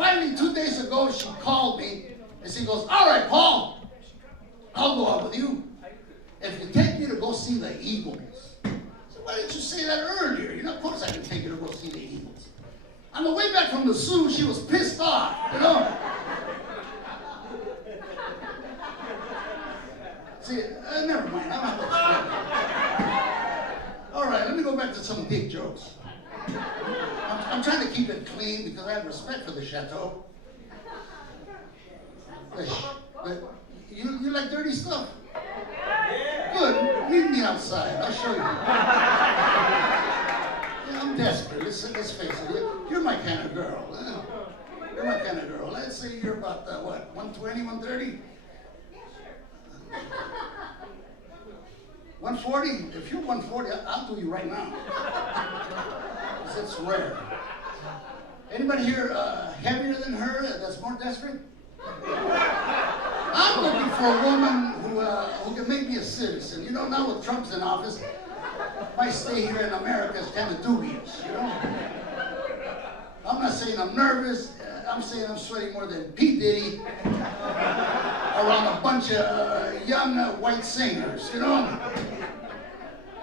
Finally, 2 days ago, she called me, and she goes, all right, Paul, I'll go out with you if you take me to go see the Eagles. So why didn't you say that earlier? You know, of course I can take you to go see the Eagles. On the way back from the zoo, she was pissed off, you know. See, never mind, I'm not all right, let me go back to some big jokes. I'm trying to keep it clean because I have respect for the chateau. But you like dirty stuff? Good. Meet me outside. I'll show you. Yeah, I'm desperate. Let's face it. You're my kind of girl. You're my kind of girl. Let's say you're about, what, 120, 130? 140? If you're 140, I'll do you right now. It's rare. Anybody here heavier than her that's more desperate? I'm looking for a woman who can make me a citizen. You know, now with Trump's in office, my stay here in America is kind of dubious, you know? I'm not saying I'm nervous. I'm saying I'm sweating more than P. Diddy around a bunch of young white singers, you know?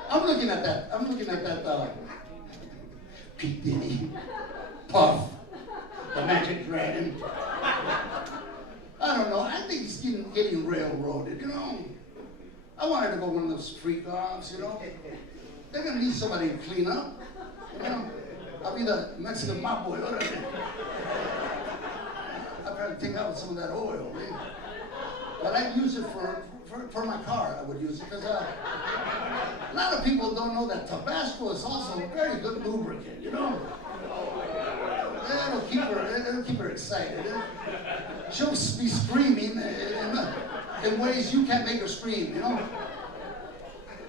I'm looking at that P. Diddy, Puff, the Magic Dragon. I don't know. I think he's getting railroaded, you know. I wanted to go one of those freak offs, you know. They're gonna need somebody to clean up. You know, I'll be the Mexican mop boy. I'll try to take out some of that oil, man. But I'd use it for my car. I would use it because a lot of people don't know that Tabasco is also a very good lubricant, you know. It'll keep her excited. She'll be screaming in ways you can't make her scream, you know.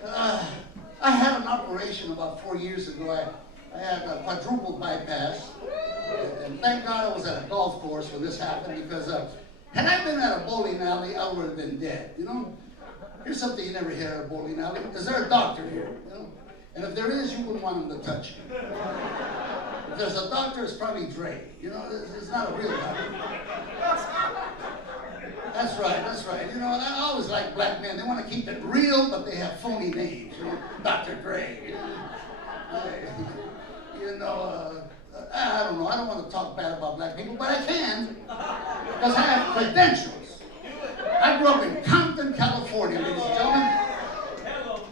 I had an operation about 4 years ago. I had a quadruple bypass, and thank God I was at a golf course when this happened, because had I been at a bowling alley, I would have been dead, you know. Here's something you never hear at a bowling alley. Is there a doctor here? You know? And if there is, you wouldn't want him to touch you. If there's a doctor, it's probably Dre. You know, it's not a real doctor. That's right. You know, I always like black men. They want to keep it real, but they have phony names. You know, Dr. Dre. I don't know. I don't want to talk bad about black people, but I can, because I have credentials. I grew up in Compton, California, ladies and gentlemen.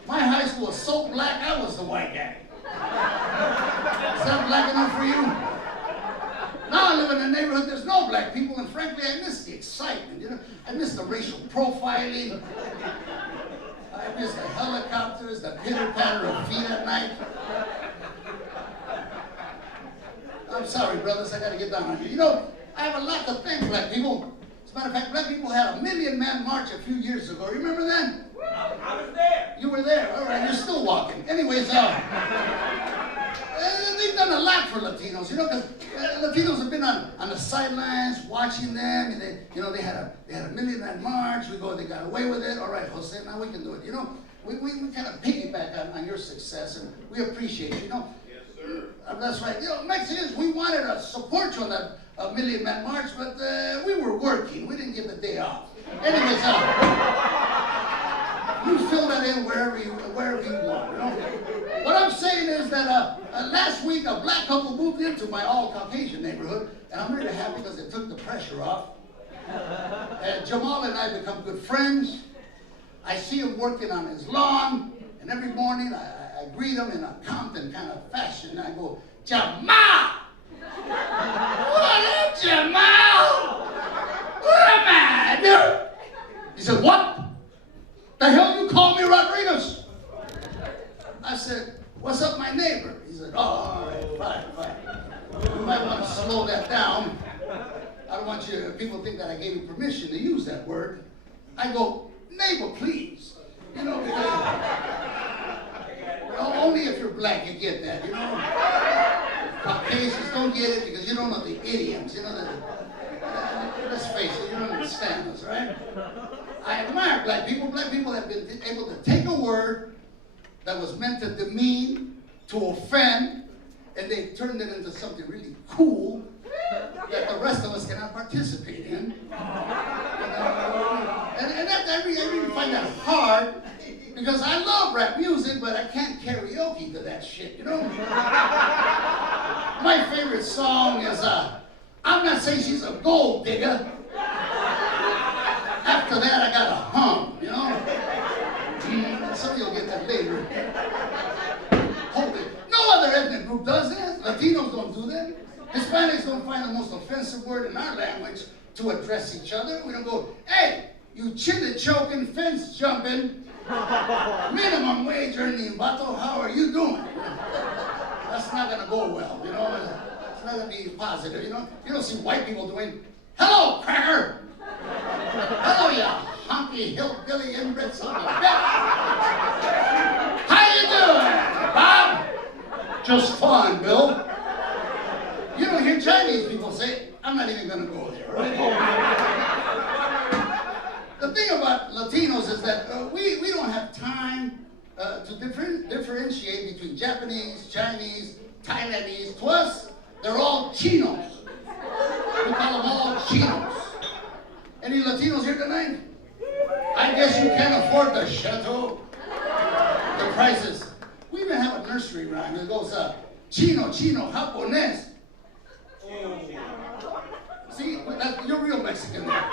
My high school was so black, I was the white guy. Is that black enough for you? Now I live in a neighborhood, there's no black people, and frankly, I miss the excitement, you know? I miss the racial profiling. I miss the helicopters, the pitter-patter of feet at night. I'm sorry, brothers, I gotta get down on you. You know, I have a lot to thank black people. As a matter of fact, black people had a 1 million man march a few years ago. Remember that? I was there. You were there. All right, you're still walking. Anyways, they've done a lot for Latinos, you know, because Latinos have been on the sidelines watching them. And they had a 1 million man march. They got away with it. All right, Jose, now we can do it. You know, we kind of piggyback on your success, and we appreciate you. You know. That's right. You know, Mexicans, we wanted to support you on that 1 million man march, but we were working. We didn't give the day off. Anyways, you fill that in wherever you want. You know? What I'm saying is that last week a black couple moved into my all-Caucasian neighborhood, and I'm really happy because it took the pressure off. Jamal and I become good friends. I see him working on his lawn, and every morning I greet him in a Compton kind of fashion. I go, Jamal! What up, Jamal? What am I doing? He said, what? The hell you call me Rodriguez? I said, what's up, my neighbor? He said, oh, all right, fine. You might want to slow that down. I don't want people to think that I gave you permission to use that word. I go, neighbor, please. You know, because only if you're black you get that, you know. Caucasians don't get it because you don't know the idioms, you know. Let's face it, you don't understand this, right? I admire black people. Black people have been able to take a word that was meant to demean, to offend, and they've turned it into something really cool that the rest of us because I'm not saying she's a gold digger. After that, I got a hum, you know? Some of you will get that later. Hold it. No other ethnic group does that. Latinos don't do that. Hispanics don't find the most offensive word in our language to address each other. We don't go, hey, you chili choking, fence jumping, minimum wage earning vato, how are you doing? That's not gonna go well, you know? It's not gonna be positive, you know? You don't see white people doing, hello, cracker! Hello, you honky hillbilly inbred son of a bitch! How you doing, Bob? Just fine, Bill. You don't hear Chinese people say, I'm not even gonna go there, right? The thing about Latinos is that we don't have time to differentiate between Japanese, Chinese, Taiwanese. To us, they're all chinos. We call them all chinos. Any Latinos here tonight? I guess you can't afford the chateau. The prices. We even have a nursery rhyme that goes, Chino, Chino, Japonés. See, you're real Mexican there.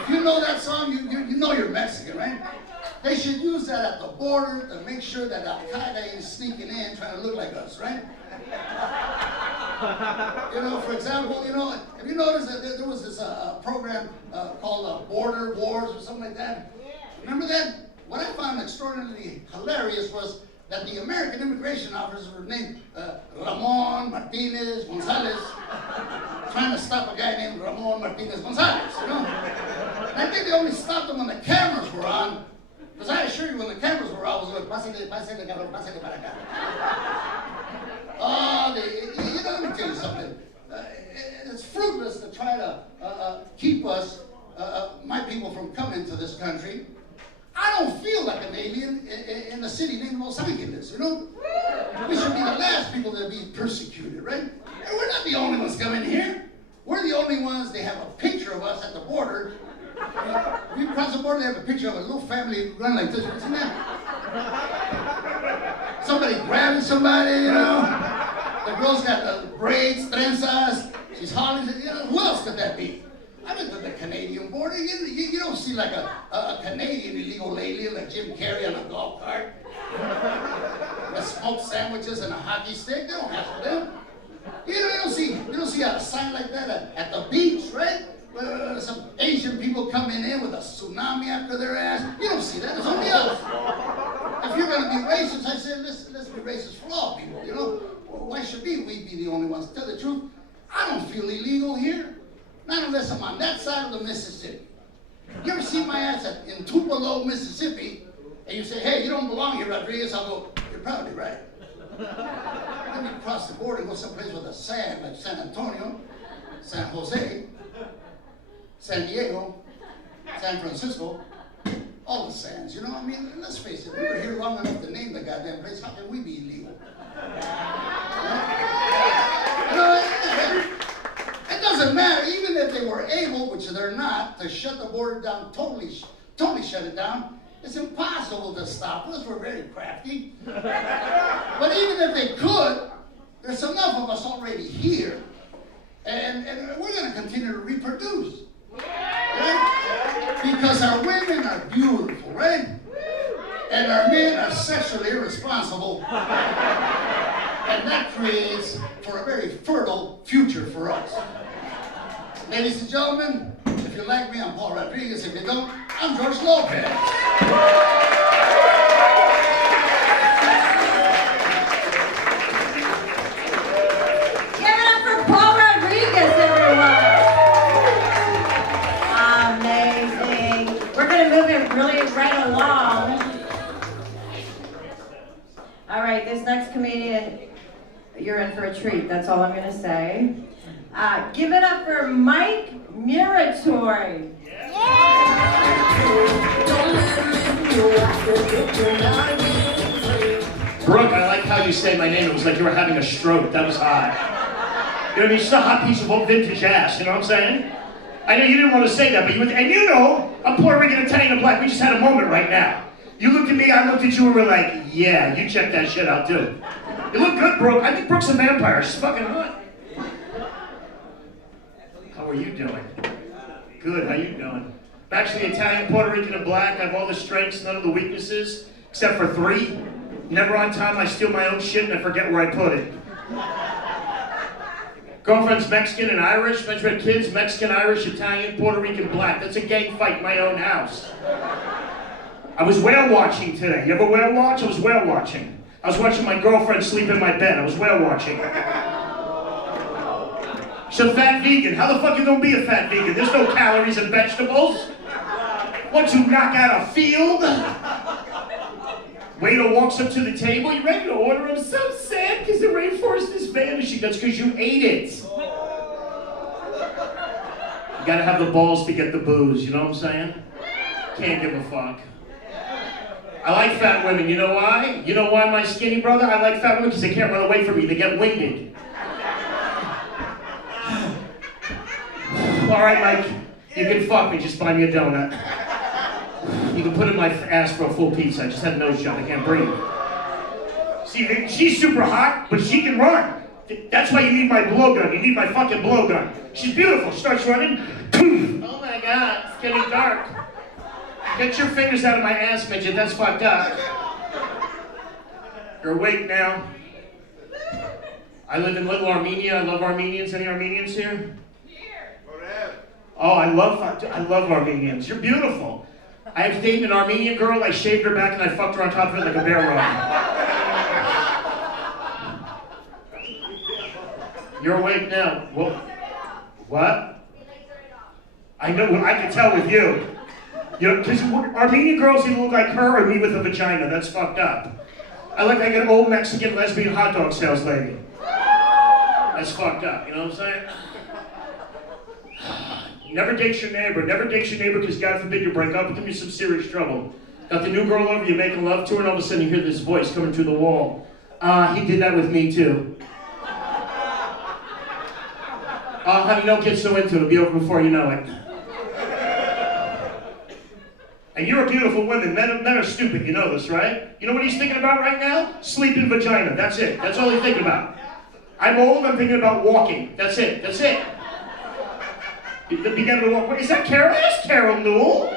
If you know that song, you know you're Mexican, right? They should use that at the border to make sure that Al-Qaeda ain't sneaking in trying to look like us, right? You know, for example, you know, have you noticed that there was this program called Border Wars or something like that? Remember that? What I found extraordinarily hilarious was that the American immigration officers were named Ramon Martinez Gonzalez, trying to stop a guy named Ramon Martinez Gonzalez, you know? And I think they only stopped him when the cameras were on, because I assure you, when the cameras were on, I was going, pásale, pásale, cabrón, pásale para acá. Oh, you know, let me tell you something. It's fruitless to try to keep us, my people, from coming to this country. I don't feel like an alien in a city named Los Angeles, you know? We should be the last people to be persecuted, right? And we're not the only ones coming here. We're the only ones, they have a picture of us at the border. We cross the border, they have a picture of a little family running like this. You seen that? Somebody grabbing somebody, you know? The girl's got braids, trenzas. She's hollering. You know, who else could that be? I've been to the Canadian border. You don't see like a Canadian illegal lady like Jim Carrey on a golf cart. With smoked sandwiches and a hockey stick. They don't have for them. You don't see a sign like that at the beach, right? Some Asian people coming in with a tsunami after their ass. You don't see that. It's only us. If you're going to be racist, I say let's be racist for all people. You know, why should we be the only ones? To tell the truth, I don't feel illegal here. Not unless I'm on that side of the Mississippi. You ever see my ass in Tupelo, Mississippi, and you say, hey, you don't belong here, Rodriguez? I'll go, you're probably right. Then you cross the border and go someplace with a sand, like San Antonio, San Jose, San Diego, San Francisco, all the sands, you know? I mean, let's face it, we were here long enough to name the goddamn place. How can we be illegal? You know, it doesn't matter, even if they were able, which they're not, to shut the border down, totally shut it down. It's impossible to stop us. We're very crafty. But even if they could, there's enough of us already here, and we're going to continue to reproduce. Right? Because our women are beautiful, right? And our men are sexually irresponsible. And that creates for a very fertile future for us. Ladies and gentlemen, if you like me, I'm Paul Rodriguez. If you don't, I'm George Lopez. Give it up for Paul Rodriguez, everyone. Amazing. We're going to move it really right along. All right, this next comedian, you're in for a treat. That's all I'm going to say. Give it up for Mike Muratori. Brooke, I like how you said my name. It was like you were having a stroke. That was hot. You know what I mean? She's a hot piece of old vintage ass. You know what I'm saying? I know you didn't want to say that, but and you know, I'm Puerto Rican, Italian, and black. We just had a moment right now. You looked at me, I looked at you, and we're like, yeah, you check that shit out too. You look good, Brooke. I think Brooke's a vampire. She's fucking hot. How are you doing? Good, how you doing? I'm actually Italian, Puerto Rican, and black. I have all the strengths, none of the weaknesses, except for 3. Never on time, I steal my own shit and I forget where I put it. Girlfriend's Mexican and Irish. Bunch of kids, Mexican, Irish, Italian, Puerto Rican, black. That's a gang fight in my own house. I was whale watching today. You ever whale watch? I was whale watching. I was watching my girlfriend sleep in my bed. I was whale watching. She's a fat vegan. How the fuck you gonna be a fat vegan? There's no calories in vegetables. Once you knock out a field, waiter walks up to the table. You ready to order? I'm so sad because the rainforest is vanishing. That's because you ate it. You gotta have the balls to get the booze. You know what I'm saying? Can't give a fuck. I like fat women. You know why? You know why, my skinny brother? I like fat women because they can't run away from me. They get winded. All right, Mike, you can fuck me, just buy me a donut. You can put in my ass for a full pizza. I just had a nose job, I can't breathe. See, she's super hot, but she can run. That's why you need my blowgun. You need my fucking blowgun. She's beautiful. She starts running. Oh my God, it's getting dark. Get your fingers out of my ass, midget. That's fucked up. You're awake now. I live in Little Armenia. I love Armenians. Any Armenians here? Oh, I love Armenians. You're beautiful. I was dating an Armenian girl. I shaved her back and I fucked her on top of it like a bear rug. You're awake now. What? I know. I can tell with you. You know, because Armenian girls either look like her or me with a vagina. That's fucked up. I look like an old Mexican lesbian hot dog sales lady. That's fucked up. You know what I'm saying? Never date your neighbor. Never date your neighbor because God forbid you break up with him, you're in some serious trouble. Got the new girl over, you're making love to her, and all of a sudden you hear this voice coming through the wall. He did that with me too. Honey, don't get so into it. It'll be over before you know it. And you're a beautiful woman. Men are stupid. You know this, right? You know what he's thinking about right now? Sleeping vagina. That's it. That's all he's thinking about. I'm old. I'm thinking about walking. That's it. That's it. Began to walk. Wait, is that Carol? Yes, Carol Newell.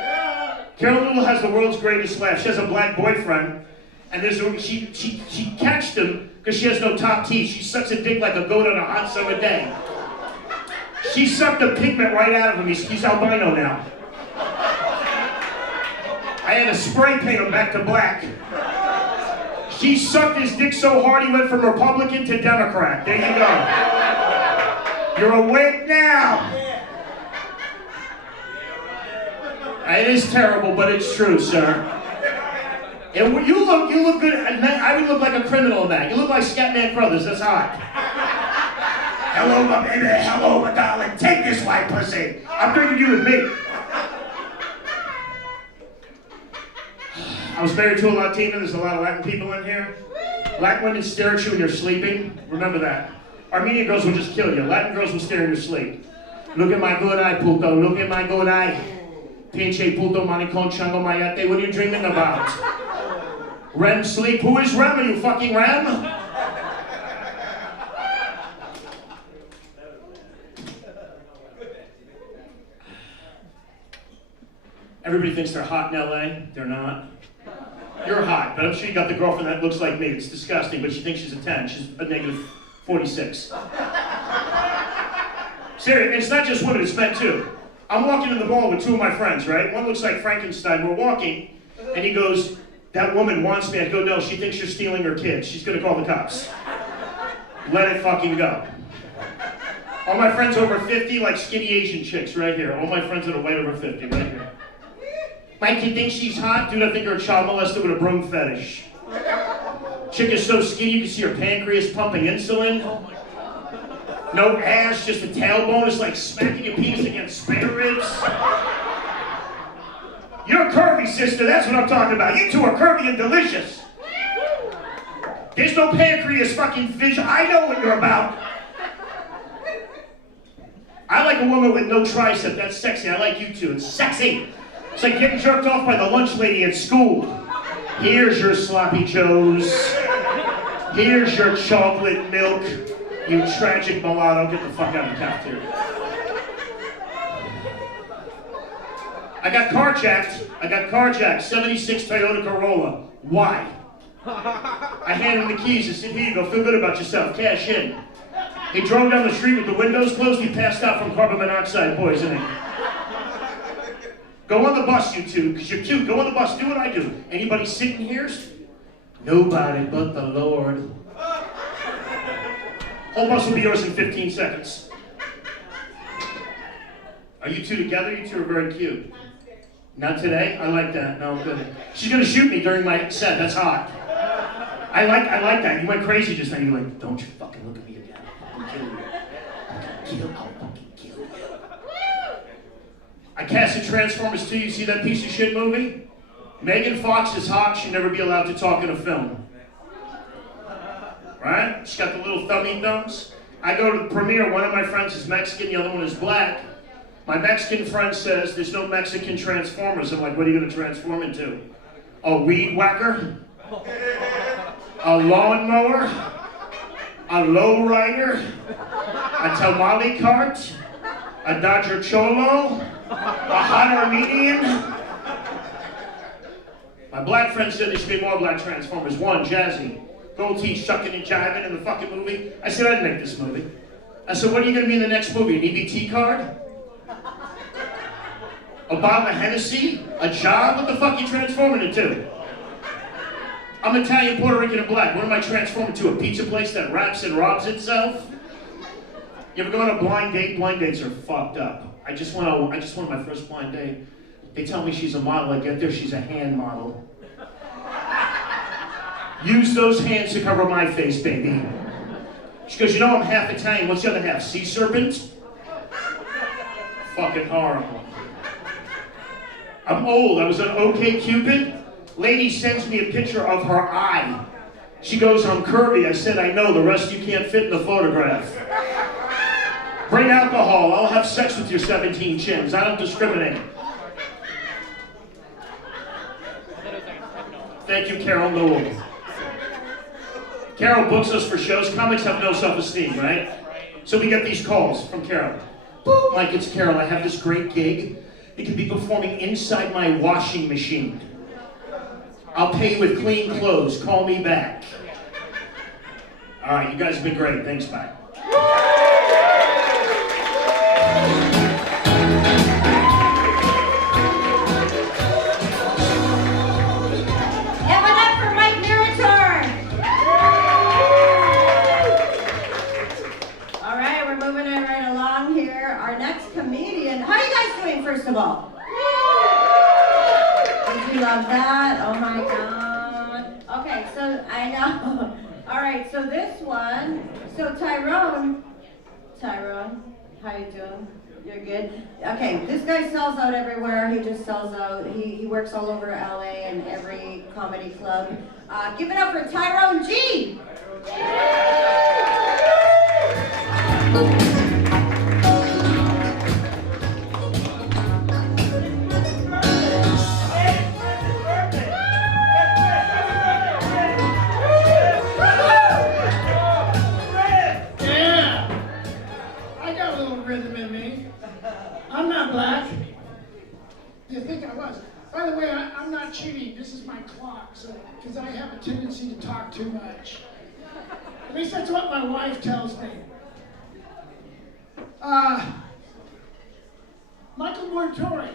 Carol Newell has the world's greatest laugh. She has a black boyfriend, and she catched him because she has no top teeth. She sucks a dick like a goat on a hot summer day. She sucked the pigment right out of him. He's albino now. I had to spray paint him back to black. She sucked his dick so hard he went from Republican to Democrat. There you go. You're awake now. It is terrible, but it's true, sir. And you look good. I would look like a criminal in that. You look like Scatman Crothers. That's hot. Hello, my baby. Hello, my darling. Take this white pussy. I'm bringing you with me. I was married to a Latina. There's a lot of Latin people in here. Black women stare at you when you're sleeping. Remember that. Armenian girls will just kill you. Latin girls will stare in your sleep. Look at my good eye, puto. Look at my good eye. Pinche puto manicon chango mayate. What are you dreaming about? REM sleep. Who is REM? Are you fucking REM? Everybody thinks they're hot in LA. They're not. You're hot, but I'm sure you got the girlfriend that looks like me. It's disgusting, but she thinks she's a 10. She's a negative 46. Seriously, it's not just women, it's men too. I'm walking in the mall with 2 of my friends, right? One looks like Frankenstein. We're walking, and he goes, that woman wants me. I go, no, she thinks you're stealing her kids. She's gonna call the cops. Let it fucking go. All my friends over 50, like skinny Asian chicks right here. All my friends that are way over 50, right here. Mike, you think she's hot? Dude, I think you're a child molester with a broom fetish. Chick is so skinny you can see her pancreas pumping insulin. No ass, just a tailbone. It's like smacking your penis against spare ribs. You're curvy, sister. That's what I'm talking about. You two are curvy and delicious. There's no pancreas fucking vision. I know what you're about. I like a woman with no tricep. That's sexy. I like you two. It's sexy. It's like getting jerked off by the lunch lady at school. Here's your sloppy joes. Here's your chocolate milk. You tragic mulatto. Get the fuck out of the cafeteria. I got carjacked, 76 Toyota Corolla. Why? I handed him the keys. I said, here you go, feel good about yourself, cash in. He drove down the street with the windows closed. He passed out from carbon monoxide poisoning. Go on the bus, you two, because you're cute. Go on the bus, do what I do. Anybody sitting here? Nobody but the Lord. Whole bus will be yours in 15 seconds. Are you two together? You two are very cute. Not today? I like that. No, good. She's gonna shoot me during my set. That's hot. I like that. You went crazy just now. You're like, don't you fucking look at me again. I'll fucking kill you. I casted Transformers 2. You see that piece of shit movie? Megan Fox is hot. She'll never be allowed to talk in a film. Right? She's got the little thummy thumbs. I go to the premiere. One of my friends is Mexican. The other one is black. My Mexican friend says, there's no Mexican Transformers. I'm like, what are you going to transform into? A weed whacker? A lawnmower? A lowrider? A tamale cart? A Dodger Cholo? A hot Armenian? My black friend said there should be more black Transformers. One, Jazzy. Gold teeth shucking and jiving in the fucking movie. I said, I'd make this movie. I said, what are you going to be in the next movie? An EBT card? A bottle of Hennessy? A job? What the fuck you transforming into? I'm Italian, Puerto Rican, and black. What am I transforming to? A pizza place that raps and robs itself? You ever go on a blind date? Blind dates are fucked up. I just went on my first blind date. They tell me she's a model. I get there, she's a hand model. Use those hands to cover my face, baby. She goes, you know I'm half Italian. What's the other half? Sea serpent? Fucking horrible. I'm old. I was on OkCupid. Lady sends me a picture of her eye. She goes, I'm curvy. I said, I know. The rest you can't fit in the photograph. Bring alcohol. I'll have sex with your 17 chins. I don't discriminate. Thank you, Carol Newell. Carol books us for shows. Comics have no self-esteem, right? So we get these calls from Carol. Boop, Mike, it's Carol. I have this great gig. It can be performing inside my washing machine. I'll pay you with clean clothes. Call me back. All right, you guys have been great. Thanks, bye. Give it up for Mike Murator. All right, we're moving it right along here. Our next comedian. How are you guys doing, first of all? Did you love that? Oh my God. Okay, so I know. All right, so this one. So Tyrone, how you doing? You're good? Okay, this guy sells out everywhere. He just sells out. He works all over LA and every comedy club. Give it up for Tyrone G. I'm not black. You think I was. By the way, I'm not cheating. This is my clock, so because I have a tendency to talk too much. At least that's what my wife tells me. Michael Mortori.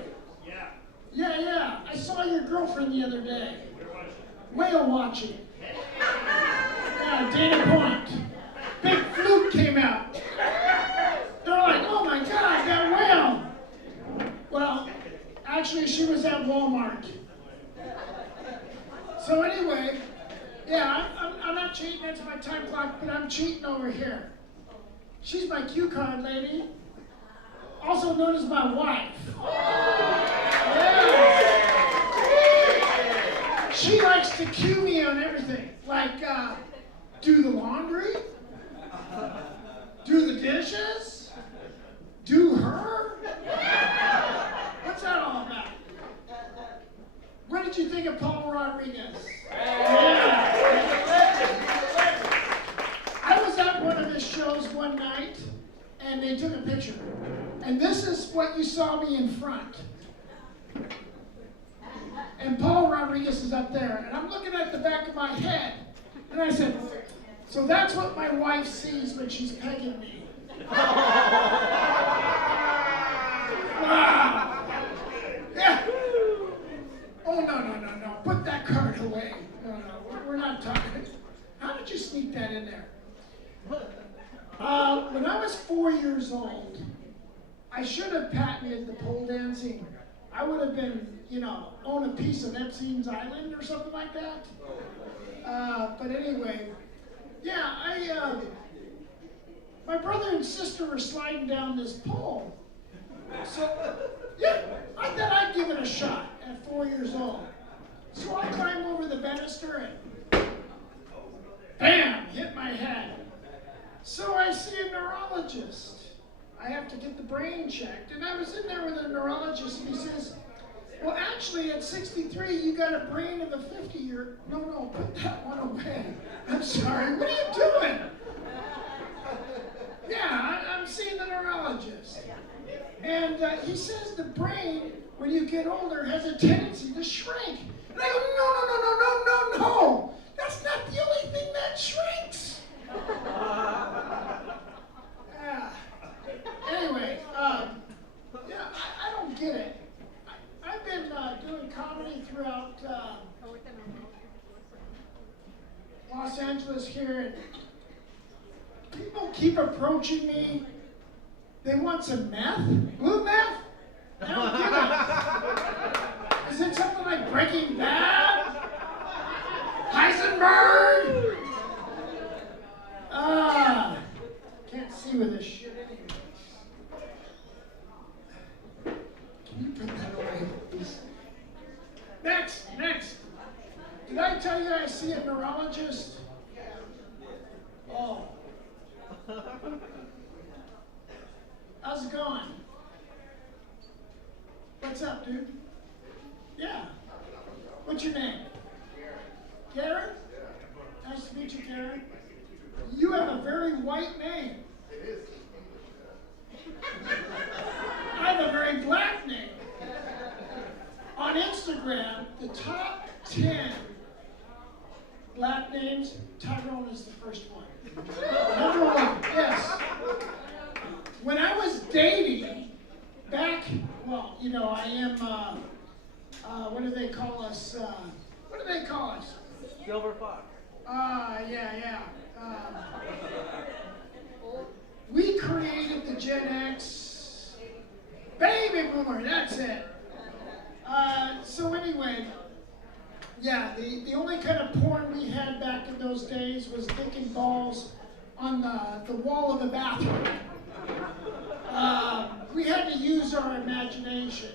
Yeah. I saw your girlfriend the other day. Whale watching. Yeah, Dana Point. Big Fluke came out. They're like, oh my God, that whale. Well, actually, she was at Walmart. So anyway, yeah, I'm not cheating. That's my time clock, but I'm cheating over here. She's my cue card lady, also known as my wife. Yeah. She likes to cue me on everything, like do the laundry, do the dishes, do her. What's that all about? What did you think of Paul Rodriguez? Yeah. I was at one of his shows one night, and they took a picture. And this is what you saw me in front. and Paul Rodriguez is up there, and I'm looking at the back of my head, and I said, so that's what my wife sees when she's pegging me. Wow. Yeah. Oh, no. Put that card away. No, we're not talking. How did you sneak that in there? When I was 4 years old, I should have patented the pole dancing. I would have been, own a piece of Epstein's Island or something like that. But anyway, yeah, my brother and sister were sliding down this pole. So, yeah, I thought I'd give it a shot at 4 years old. So I climb over the banister and bam, hit my head. So I see a neurologist. I have to get the brain checked. And I was in there with a neurologist and he says, well, actually at 63, you got a brain of a 50-year. No, put that one away. I'm sorry, what are you doing? Yeah, I'm seeing the neurologist. And he says the brain, when you get older, has a tendency to shrink. And I go, no. That's not the only thing that shrinks. Anyway, I don't get it. I've been doing comedy throughout Los Angeles here, and people keep approaching me. They want some meth? Blue meth? I don't get it. Is it something like Breaking Bad? Heisenberg? Can't see with this shit anyway. Can you put that away, please? Next. Did I tell you I see a neurologist? Oh. How's it going? What's up, dude? Yeah. What's your name? Karen? Nice to meet you, Karen. You have a very white name. I have a very black name. On Instagram, the top 10 black names, Tyrone is the first one. Number one, yes. When I was dating, back, I am, what do they call us? Silver Fox. Yeah. We created the Gen X baby boomer, that's it. So anyway, yeah, the only kind of porn we had back in those days was dick and balls on the wall of the bathroom. We had to use our imagination.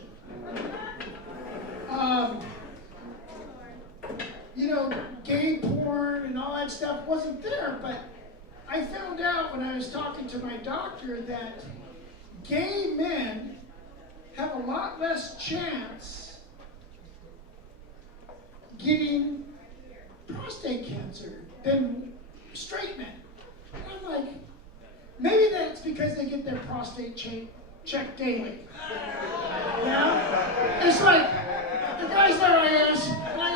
Gay porn and all that stuff wasn't there, but I found out when I was talking to my doctor that gay men have a lot less chance getting prostate cancer than straight men. And I'm like, maybe that's because they get their prostate checked daily. Yeah? It's like, the guy's there, I ask, and I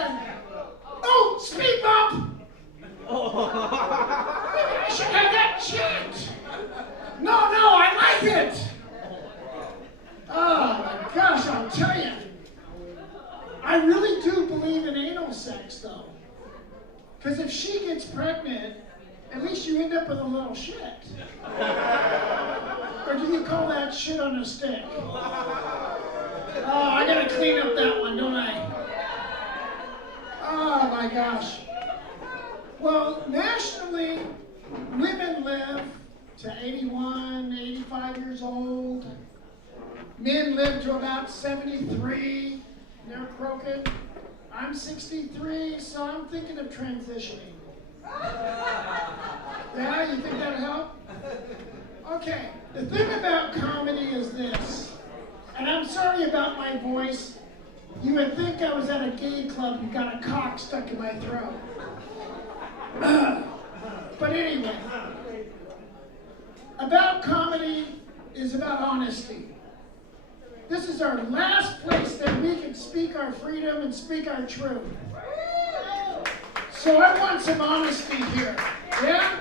go, oh, speed bump! Maybe I should have that checked. No, I like it. Oh my gosh, I'll tell you. I really do believe in anal sex, though. Because if she gets pregnant, at least you end up with a little shit. Or do you call that shit on a stick? Oh, I gotta clean up that one, don't I? Oh my gosh. Well, nationally, women live to 81, 85 years old. Men live to about 73. They're croaking. I'm 63, so I'm thinking of transitioning. Yeah, you think that'll help? Okay, the thing about comedy is this, and I'm sorry about my voice. You would think I was at a gay club and got a cock stuck in my throat. But anyway, about comedy is about honesty. This is our last place that we can speak our freedom and speak our truth. So I want some honesty here. Yeah?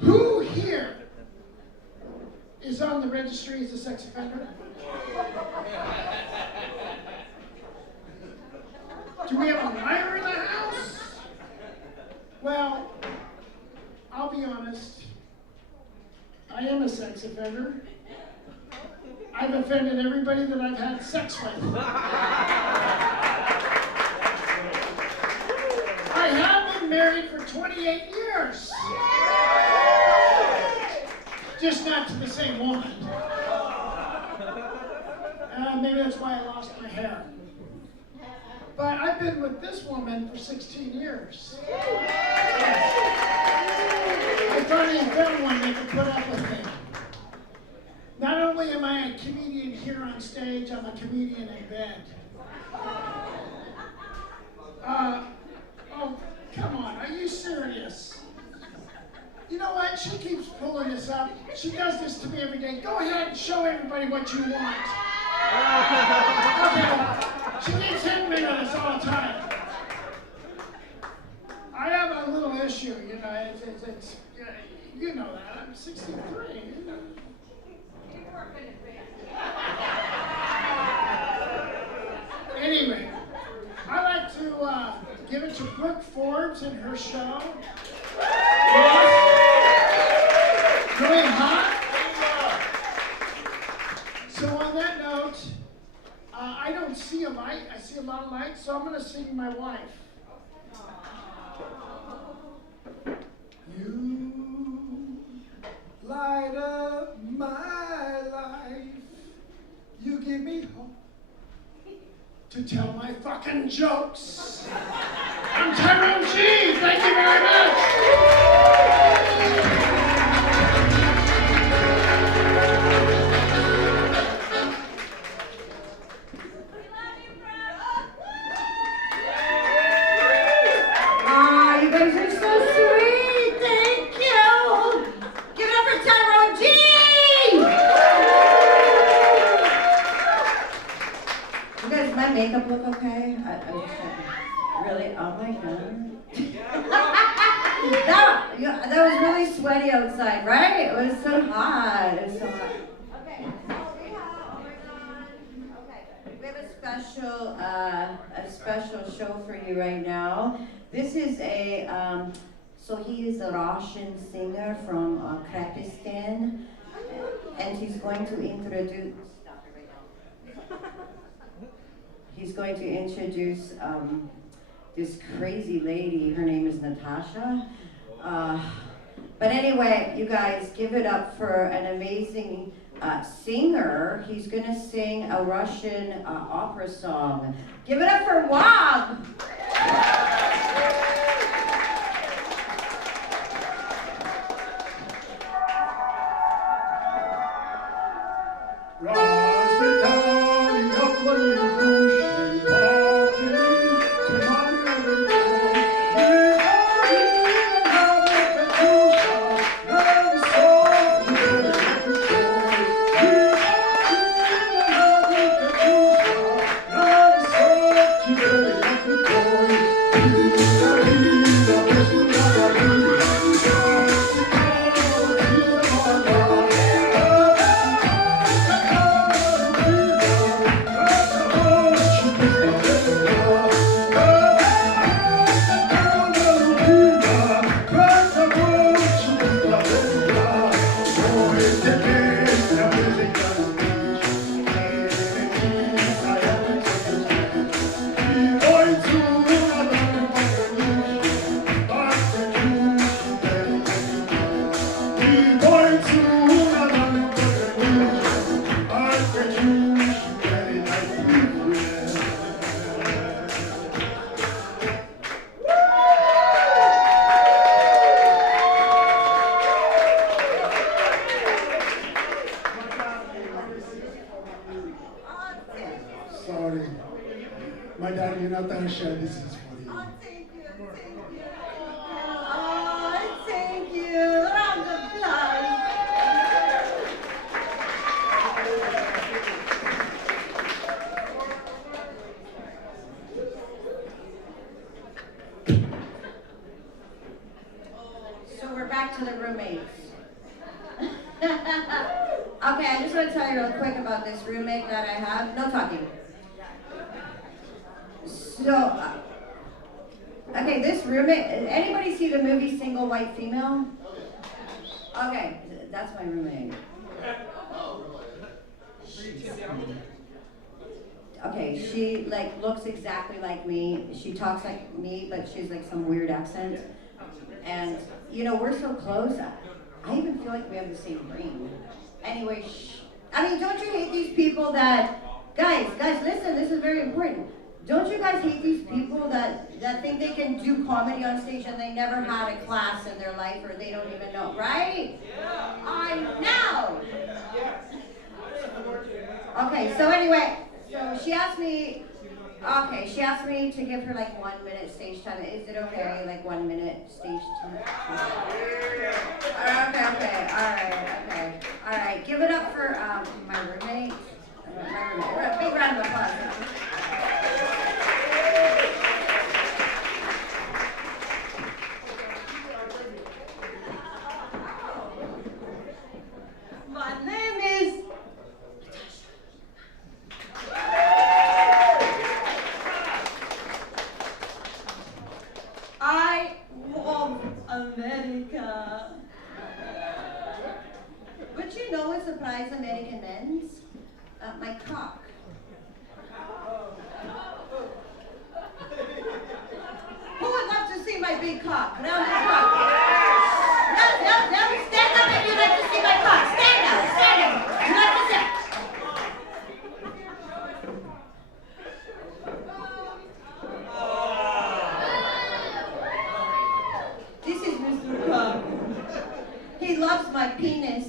Who here is on the registry as a sex offender? Do we have a liar in the house? Well, I'll be honest. I am a sex offender. I've offended everybody that I've had sex with. I have been married for 28 years. Just not to the same woman. Maybe that's why I lost my hair. But I've been with this woman for 16 years. I finally found one that could put up with me. Not only am I a comedian here on stage, I'm a comedian in bed. Oh, come on, are you serious? You know what? She keeps pulling this up. She does this to me every day. Go ahead and show everybody what you want. Okay. She keeps hitting me with this all the time. I have a little issue, you know. It's you know that. I'm 63. You know. Anyway, I like to give it to Brooke Forbes and her show. Yes. Really hot. So on that note, I don't see a light. I see a lot of light, so I'm going to sing my wife. You light up my life. You give me hope to tell my fucking jokes. I'm Tyrone G. Thank you very much. You guys are so sweet. Thank you. Give it up for Tyrone G. You guys, my makeup look okay? I'm just checking. Really? Oh my god. that was really sweaty outside, right? It was so hot. It was so hot. Okay, so we have a special show for you right now. This is so he is a Russian singer from Kyrgyzstan, and he's going to introduce. Stop it right now. He's going to introduce this crazy lady. Her name is Natasha. But anyway, you guys, give it up for an amazing singer. He's going to sing a Russian opera song. Give it up for WABH. Sorry. My darling Natasha, this is for you. Oh, thank you. Oh, thank you. Round of applause. Okay, I just want to tell you real quick about this roommate that I have. No talking. So, okay, this roommate, anybody see the movie Single White Female? Okay, that's my roommate. Okay, she like looks exactly like me. She talks like me, but she's like some weird accent. And you know, we're so close. I even feel like we have the same brain. Anyway, I mean, don't you hate these people that, guys, listen, this is very important. Don't you guys hate these people that think they can do comedy on stage and they never had a class in their life or they don't even know, right? Yeah. I know. Okay, so anyway, so she asked me to give her like 1 minute stage time. Is it okay, like 1 minute stage time? Okay. All right, give it up for my roommate. Big round of applause. My name is I love America. But you know what surprised American men's? My cock. Who would love to see my big cock? Round of applause. No, stand up if you'd like to see my cock. Stand up. You like to see? This is Mr. Cobb. He loves my penis.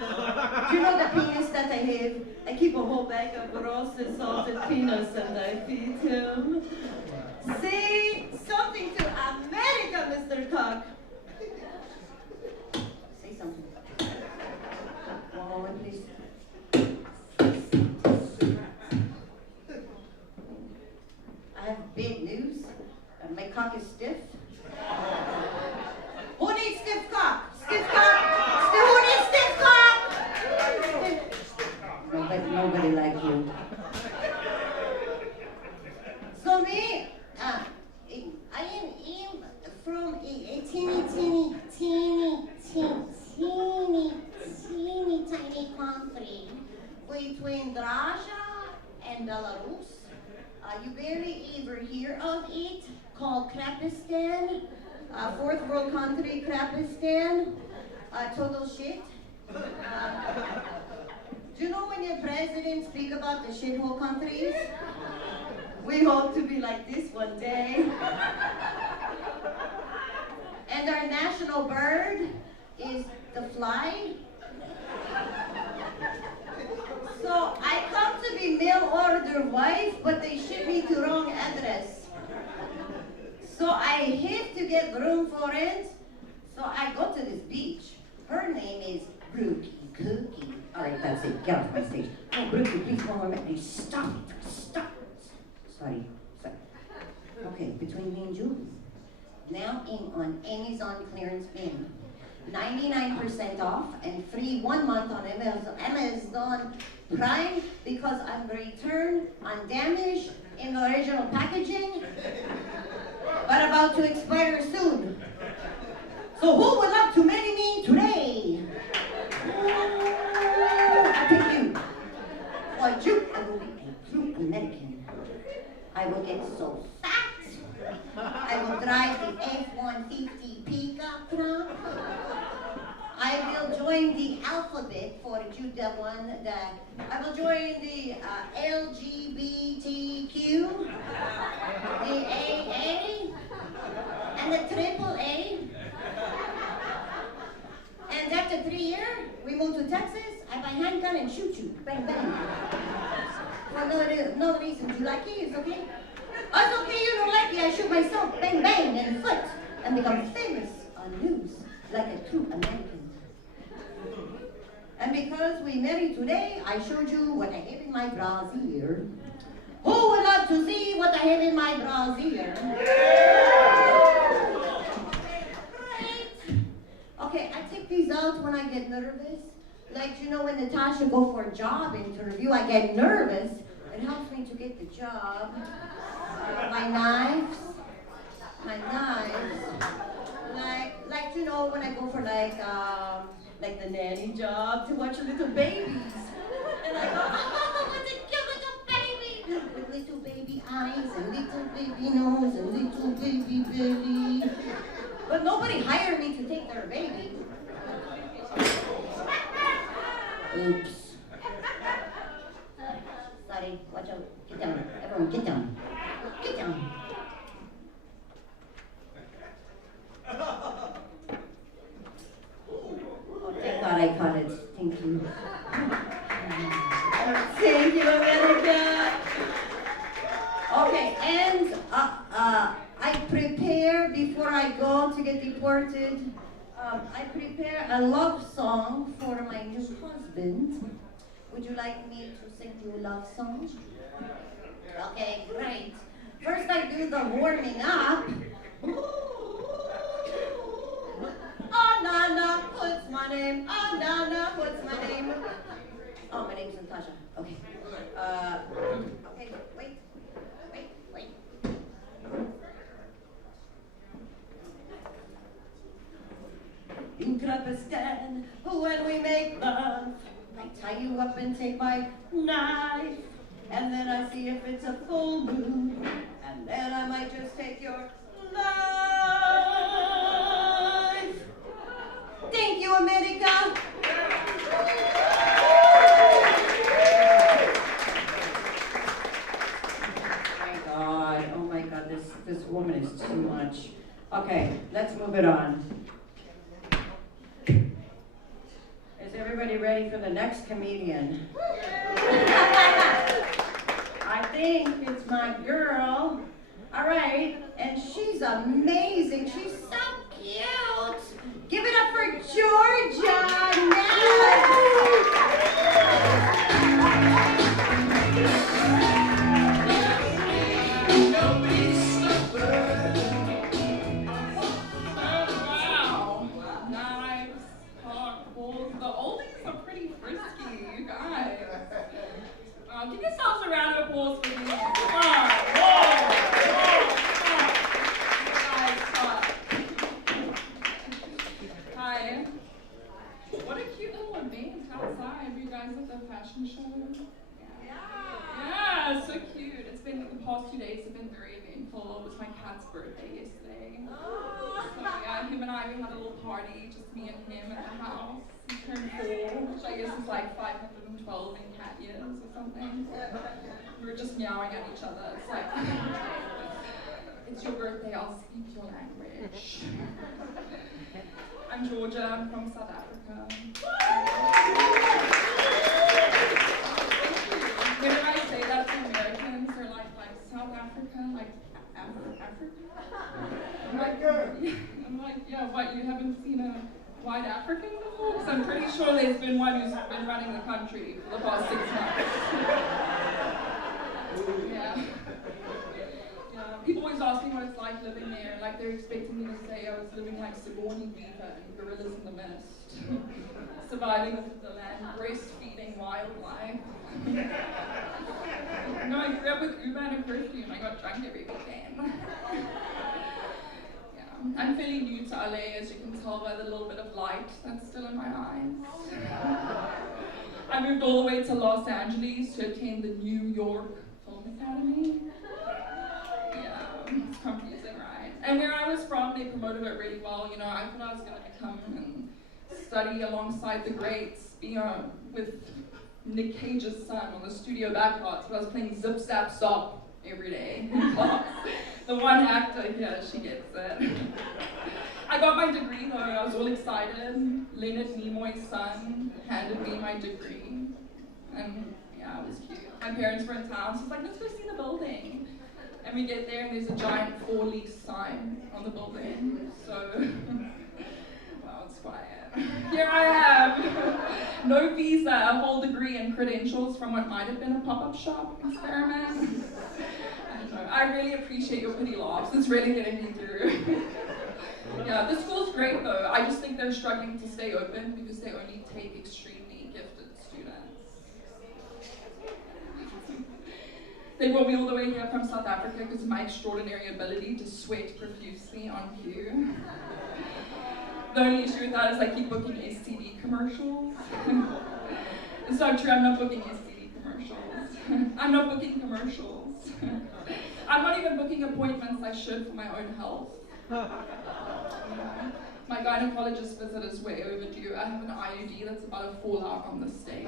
Do you know the penis that I have? I keep a whole bag of roasted salted peanuts and I feed him. Say something to America, Mr. Cock. Say something. 1 moment, please. I have big news. My cock is stiff. Who needs stiff cock? Stiff cock? Who needs stiff cock? Nobody like you. So me, I am from a teeny tiny country between Russia and Belarus. You barely ever hear of it, called Krapistan, fourth world country, Krapistan, total shit. Do you know when your president speak about the shithole countries? We hope to be like this one day. And our national bird is the fly. So I come to be mail order wife, but they ship me to wrong address. So I have to get room for it. So I go to this beach. Her name is Brooke Cookie. All right, that's it. Get off my stage. Oh, Brooke, please, 1 more minute. Stop. Sorry. Okay, between me and Julie. Now in on Amazon clearance bin. 99% off and free 1 month on Amazon Prime because I'm returned undamaged in the original packaging, but about to expire soon. So who would love to marry me today? I pick you. For you, I will be a true American. I will get so fat. I will drive the F-150 pickup truck. I will join the alphabet for Judah one. I will join the LGBTQ, the AA, and the AAA. And after 3 years, we move to Texas. I buy a handgun and shoot you. Bang, bang. For no reason. Do you like it? It's okay? Oh, it's okay, you don't like it. I shoot myself. Bang, bang, in the foot. And become famous on news like a true American. And because we married today, I showed you what I have in my brassiere. Who would love to see what I have in my brassiere? Right. Okay, I take these out when I get nervous. Like, you know, when Natasha go for a job interview, I get nervous. It helps me to get the job. My knives. Like, you know, when I go for like the nanny job to watch little babies. And I go, oh, what a cute little baby. With little baby eyes and little baby nose and little baby belly. But nobody hired me to take their baby. Oops. Sorry, watch out. Get down. Everyone, get down. Get down. Oh, thank God I caught it. Thank you. Thank you, America. Okay, and I prepare before I go to get deported. I prepare a love song for my new husband. Would you like me to sing you a love song? Okay, great. First I do the warming up. Oh, Nana puts my name. Oh, Nana puts my name. Oh, my name's Natasha. Okay. Okay, wait. In Krapistan, when we make love, I tie you up and take my knife, and then I see if it's a full moon, and then I might just take your life. Thank you, America. Oh my God, this woman is too much. Okay, let's move it on. Is everybody ready for the next comedian? I think it's my girl. All right, and she's amazing. She's so cute. Give it up for Georgia. Give yourselves a round of applause for me. Come on. Whoa. Hi. What a cute little event outside. You guys at the fashion show? Yeah, so cute. It's been the past 2 days have been very eventful. It was my cat's birthday yesterday. So yeah, him and I, we had a little party, just me and him at the house. He turned 4, which I guess is like 512 in cat years or something. We were just meowing at each other. It's like, it's your birthday, I'll speak your language. I'm Georgia, I'm from South Africa. Whenever I say that to Americans, they're like South Africa, like Africa? I'm like, yeah, what, you haven't seen a white African before? Because I'm pretty sure there's been one who's been running the country for the past 6 months. Yeah. People always ask me what it's like living there, like they're expecting me to say I was living like Sigourney Weaver and Gorillas in the Mist. Surviving the land, breastfeeding wildlife. No, I grew up with Uber and a perfume. I got drunk every weekend. I'm fairly new to LA, as you can tell by the little bit of light that's still in my eyes. I moved all the way to Los Angeles to attend the New York Film Academy. Yeah, it's confusing, right? And where I was from, they promoted it really well. You know, I thought I was going to come and study alongside the greats, be with Nick Cage's son on the studio backlots, but I was playing Zip Zap Stop every day in class. The one actor, yeah, she gets it. I got my degree though, I was all excited. Leonard Nimoy's son handed me my degree. And yeah, it was cute. My parents were in town, so it's like, let's go see the building. And we get there and there's a giant for lease sign on the building. So, well, it's quiet. Here I am. No visa, a whole degree and credentials from what might have been a pop-up shop experiment. I really appreciate your pretty laughs. It's really getting me through. Yeah, the school's great though. I just think they're struggling to stay open because they only take extremely They brought me all the way here from South Africa because of my extraordinary ability to sweat profusely on cue. The only issue with that is I keep booking STD commercials. It's not true, I'm not booking STD commercials. I'm not booking commercials. I'm not even booking appointments I should for my own health. My gynecologist visit is way overdue. I have an IUD that's about to fall out on the stage.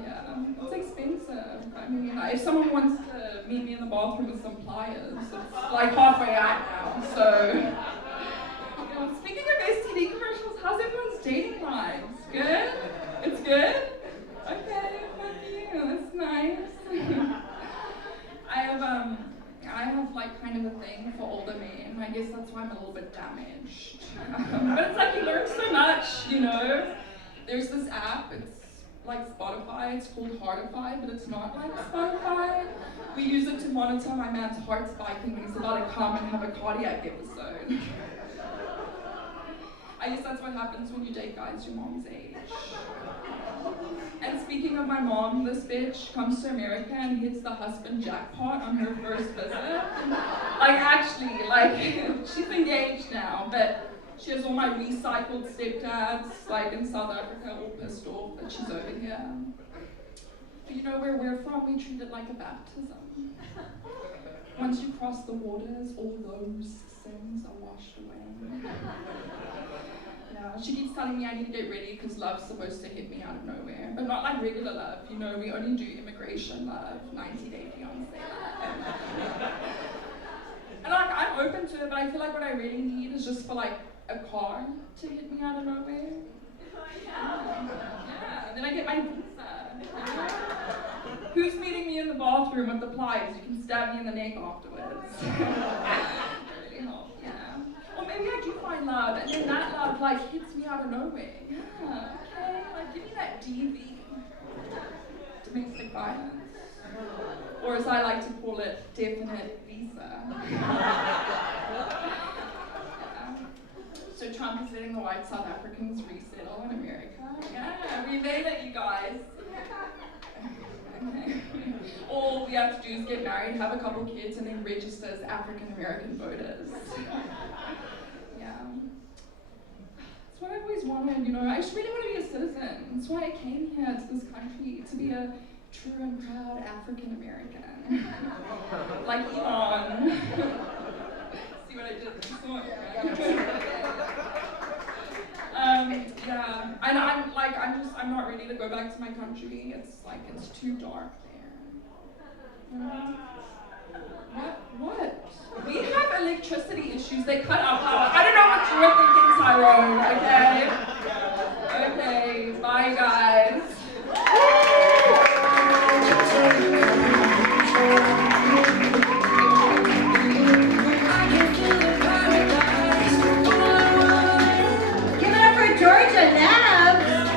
Yeah, it's expensive. I mean, if someone wants to meet me in the bathroom with some pliers, it's like halfway out now, so. You know, speaking of STD commercials, how's everyone's dating lives? Good? It's good? Okay, thank you, that's nice. I have like kind of a thing for older men. I guess that's why I'm a little bit damaged. But it's like you learn so much, you know? There's this app, it's like Spotify, it's called Heartify, but it's not like Spotify. We use it to monitor my man's heart spiking when he's about to come and have a cardiac episode. I guess that's what happens when you date guys your mom's age. And speaking of my mom, this bitch comes to America and hits the husband jackpot on her first visit. Like actually, like she's engaged now, but she has all my recycled stepdads, like in South Africa, all pissed off that she's over here. But you know where we're from, we treat it like a baptism. Once you cross the waters, all those sins are washed away. Yeah, she keeps telling me I need to get ready because love's supposed to hit me out of nowhere. But not like regular love, you know, we only do immigration love, 90-day fiancé love. And like, I'm open to it, but I feel like what I really need is just for like a car to hit me out of nowhere. Yeah, then I get my visa. Who's meeting me in the bathroom with the pliers? You can stab me in the neck afterwards. Really help, yeah. Or maybe I do find love, and then that love like hits me out of nowhere. Yeah, okay, like give me that DV. Domestic violence. Or as I like to call it, definite visa. Yeah. So Trump is letting the white South Africans resettle in America. Yeah, we made it, you guys. Okay. All we have to do is get married, have a couple kids, and then register as African American voters. Yeah. That's what I've always wanted, you know. I just really want to be a citizen. That's why I came here to this country, to be a true and proud African American. Like Elon. See what I did this one? Yeah, and I'm not ready to go back to my country. It's too dark there. What? We have electricity issues. They cut our power. I don't know what you're thinking, Tyrone, okay? Okay, bye guys. Georgia Nabs.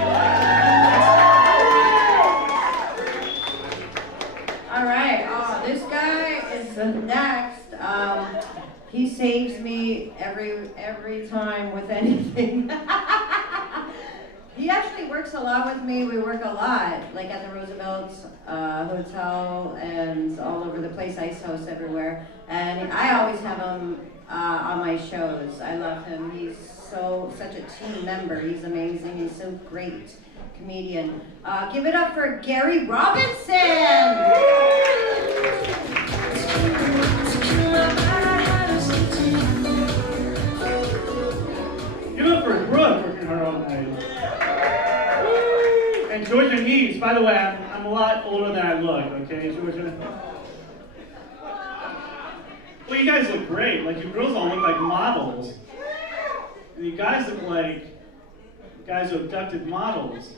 All right. Oh, this guy is the next. He saves me every time with anything. He actually works a lot with me. We work a lot, like at the Roosevelt Hotel and all over the place, Ice House everywhere. And I always have him on my shows. I love him. He's such a team member. He's amazing. He's so great comedian. Give it up for Gary Robinson. Give it up for Brooke working hard all night. And Georgia needs, by the way, I'm a lot older than I look, okay, Georgia? Well, you guys look great. Like, you girls all look like models. And you guys look like guys who abducted models.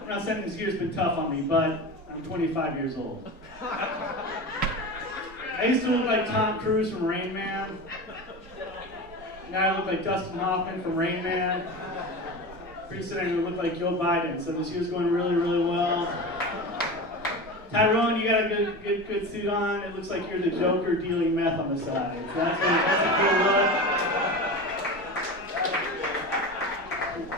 I'm not saying this year's been tough on me, but I'm 25 years old. I used to look like Tom Cruise from Rain Man. Now I look like Dustin Hoffman from Rain Man. Pretty soon I'm going to look like Joe Biden, so this year's going really, really well. Tyrone, you got a good suit on. It looks like you're the Joker dealing meth on the side. So that's a cool look.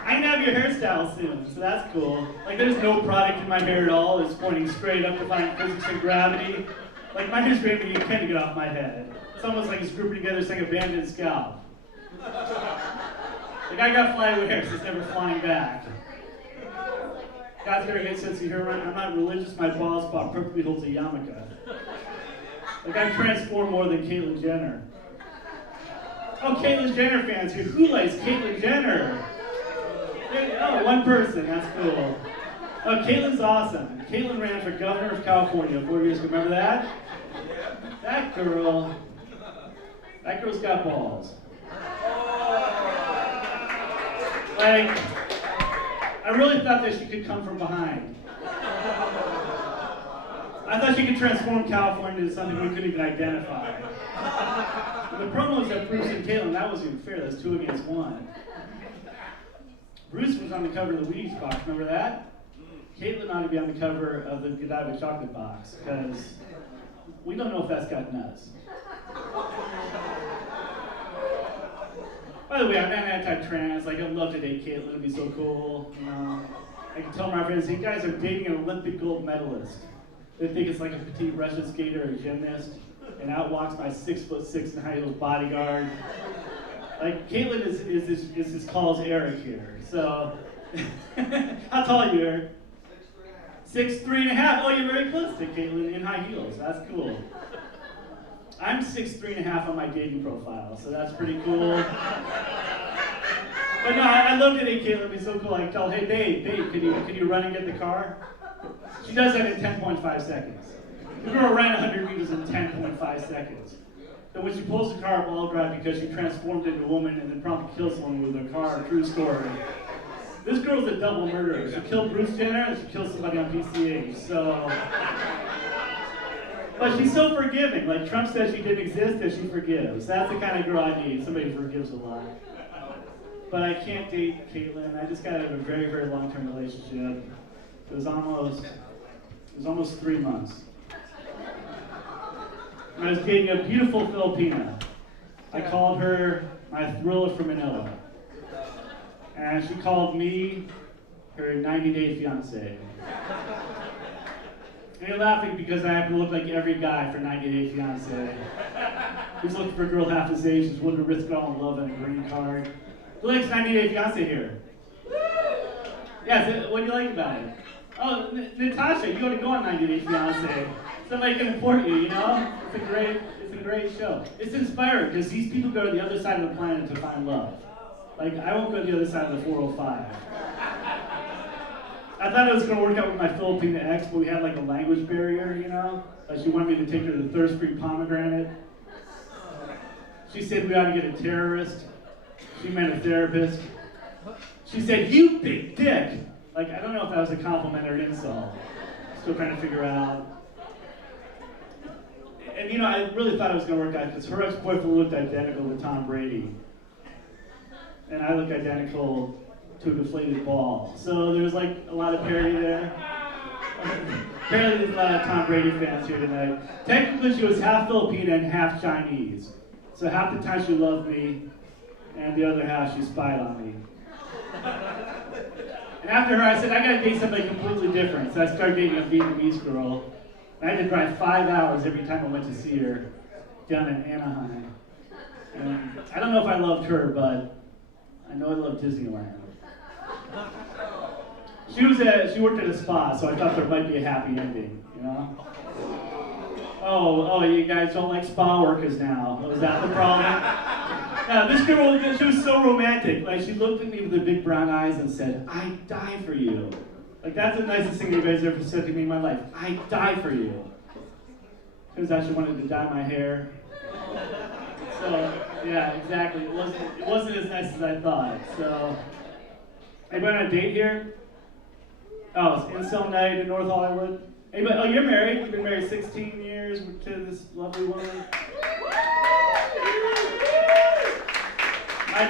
I can have your hairstyle soon, so that's cool. Like, there's no product in my hair at all. It's pointing straight up, defying physics and gravity. Like, my hair's great, but you can't get off my head. It's almost like it's grouping together, it's like a banded scalp. Like, I got flyaway hair, so it's never flying back. God's got a good sense of humor. I'm not religious, my bald spot perfectly holds a yarmulke. Like, I'm transformed more than Caitlyn Jenner. Oh, Caitlyn Jenner fans here. Who likes Caitlyn Jenner? Oh, one person. That's cool. Oh, Caitlyn's awesome. Caitlyn ran for governor of California 4 years ago. Remember that? That girl's got balls. Like, I really thought that she could come from behind. I thought she could transform California into something we couldn't even identify. The promos at Bruce and Caitlyn, that wasn't even fair. That's 2 against 1. Bruce was on the cover of the Wheaties box, remember that? Caitlyn ought to be on the cover of the Godiva chocolate box, because we don't know if that's got nuts. By the way, I'm not anti-trans. Like, I'd love to date Caitlyn. It'd be so cool. You know? I can tell my friends, you guys are dating an Olympic gold medalist. They think it's like a petite Russian skater or gymnast, and out walks my 6'6" and high heels bodyguard. Like, Caitlyn is as tall as Eric here. So, how tall are you, Eric? 6'3.5". Oh, you're very close to Caitlyn in high heels. That's cool. I'm 6'3.5" on my dating profile, so that's pretty cool. But no, I love to date Caitlyn. It'd be so cool. I can tell, hey, babe, can you run and get the car? She does that in 10.5 seconds. The girl ran 100 meters in 10.5 seconds. Then when she pulls the car up all drive because she transformed into a woman and then promptly killed someone with her car, true story. This girl's a double murderer. She killed Bruce Jenner and she killed somebody on PCH, so. But she's so forgiving. Like, Trump says she didn't exist and she forgives. That's the kind of girl I need, somebody who forgives a lot. But I can't date Caitlyn. I just got out of a very, very long-term relationship. It was almost 3 months. I was dating a beautiful Filipina. I called her my thriller from Manila. And she called me her 90-day fiance. And you're laughing because I have to look like every guy for 90-day fiance. He's looking for a girl half his age who's willing to risk it all in love and a green card. Who likes 90-day fiance here? Yeah, what do you like about it? Oh, Natasha, you gotta go on 90-day fiance. Somebody can import you, you know? It's a great show. It's inspiring because these people go to the other side of the planet to find love. Like, I won't go to the other side of the 405. I thought it was gonna work out with my Filipina ex, but we had like a language barrier, you know? Like, she wanted me to take her to the Thirst Free Pomegranate. She said we ought to get a terrorist. She meant a therapist. She said, you big dick. Like, I don't know if that was a compliment or an insult. Still trying to figure out. And you know, I really thought it was gonna work out because her ex-boyfriend looked identical to Tom Brady. And I look identical to a deflated ball. So there's like a lot of parody there. Apparently there's a lot of Tom Brady fans here tonight. Technically she was half Filipina and half Chinese. So half the time she loved me, and the other half she spied on me. And after her I said, I gotta date somebody completely different. So I started dating a Vietnamese girl. And I had to drive 5 hours every time I went to see her down in Anaheim. And I don't know if I loved her, but I know I love Disneyland. She worked at a spa, so I thought there might be a happy ending, you know? Oh, you guys don't like spa workers now. Was that the problem? No, this girl, she was so romantic. Like, she looked at me with her big brown eyes and said, I'd die for you. Like, that's the nicest thing anybody's ever said to me in my life. I'd die for you. Turns out she wanted to dye my hair. So, yeah, exactly. It wasn't as nice as I thought. So, anybody on a date here? Oh, it's incel night in North Hollywood. Anybody? Oh, you're married. You've been married 16 years to this lovely woman. My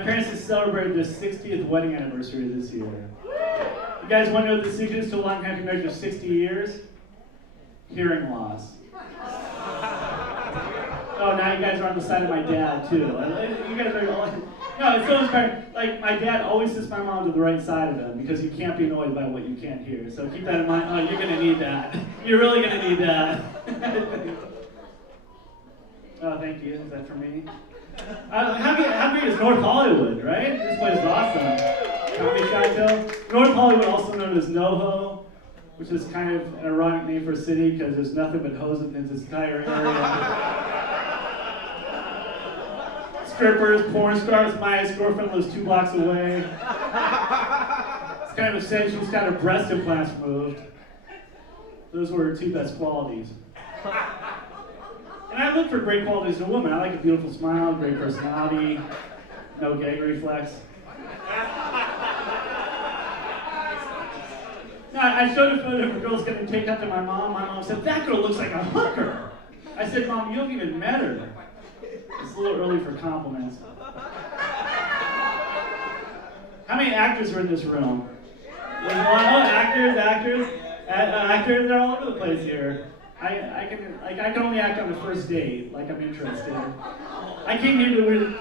parents just celebrated their 60th wedding anniversary this year. You guys want to know the secret is to a long happy marriage of 60 years? Hearing loss. Oh, now you guys are on the side of my dad, too. You guys are all... No, it's so inspiring. Like, my dad always sits my mom to the right side of him because you can't be annoyed by what you can't hear. So keep that in mind. Oh, you're gonna need that. You're really gonna need that. Oh, thank you. Is that for me? How big is North Hollywood, right? This place is awesome. Comedy Chateau. North Hollywood, also known as NoHo, which is kind of an ironic name for a city because there's nothing but hoes in this entire area. Strippers, porn stars. My ex-girlfriend lives 2 blocks away. It's kind of a shame she's got her breast implants removed. Those were her 2 best qualities. And I look for great qualities in a woman. I like a beautiful smile, great personality, no gag reflex. No, I showed a photo of a girl's gonna take up to my mom. My mom said, "That girl looks like a hooker." I said, "Mom, you haven't even met her." It's a little early for compliments. How many actors are in this room? There's a lot. Oh, actors, they're all over the place here. I can only act on the first date, like I'm interested. I came here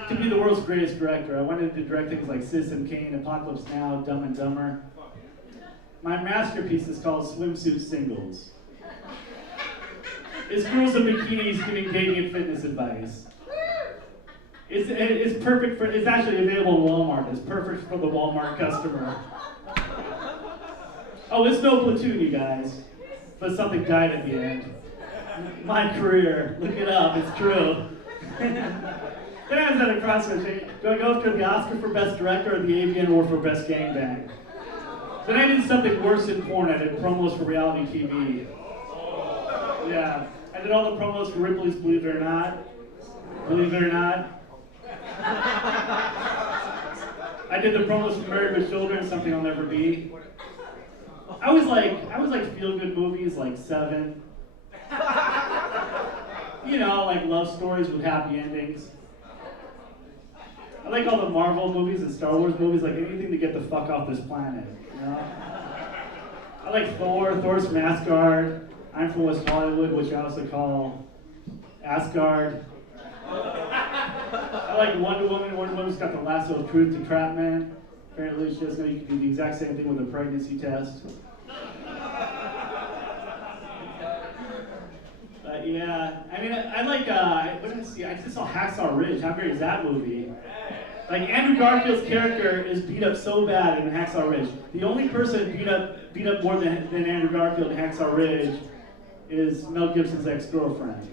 to be the world's greatest director. I wanted to direct things like Citizen Kane, Apocalypse Now, Dumb and Dumber. My masterpiece is called Swimsuit Singles. It's girls in bikinis giving dating and fitness advice. It's perfect for, it's actually available in Walmart. It's perfect for the Walmart customer. Oh, it's no Platoon, you guys. But something died at the end. My career, look it up, it's true. Then I was at a crossroads. Do I go after the Oscar for Best Director or the AVN Award for Best Gangbang? Then I did something worse than porn. I did promos for reality TV. Yeah, I did all the promos for Ripley's Believe It or Not. Believe It or Not. I did the promos for Married with Children, Something I'll Never Be. I was like feel-good movies like Seven. You know, like love stories with happy endings. I like all the Marvel movies and Star Wars movies, like anything to get the fuck off this planet. You know? I like Thor's from Asgard. I'm from West Hollywood, which I also call Asgard. I like Wonder Woman. Wonder Woman's got the lasso of truth to trap men. Apparently, she doesn't know you can do the exact same thing with a pregnancy test. Yeah, I mean, I like, what did I see? I just saw Hacksaw Ridge. How great is that movie? Like, Andrew Garfield's character is beat up so bad in Hacksaw Ridge. The only person beat up more than Andrew Garfield in Hacksaw Ridge is Mel Gibson's ex-girlfriend.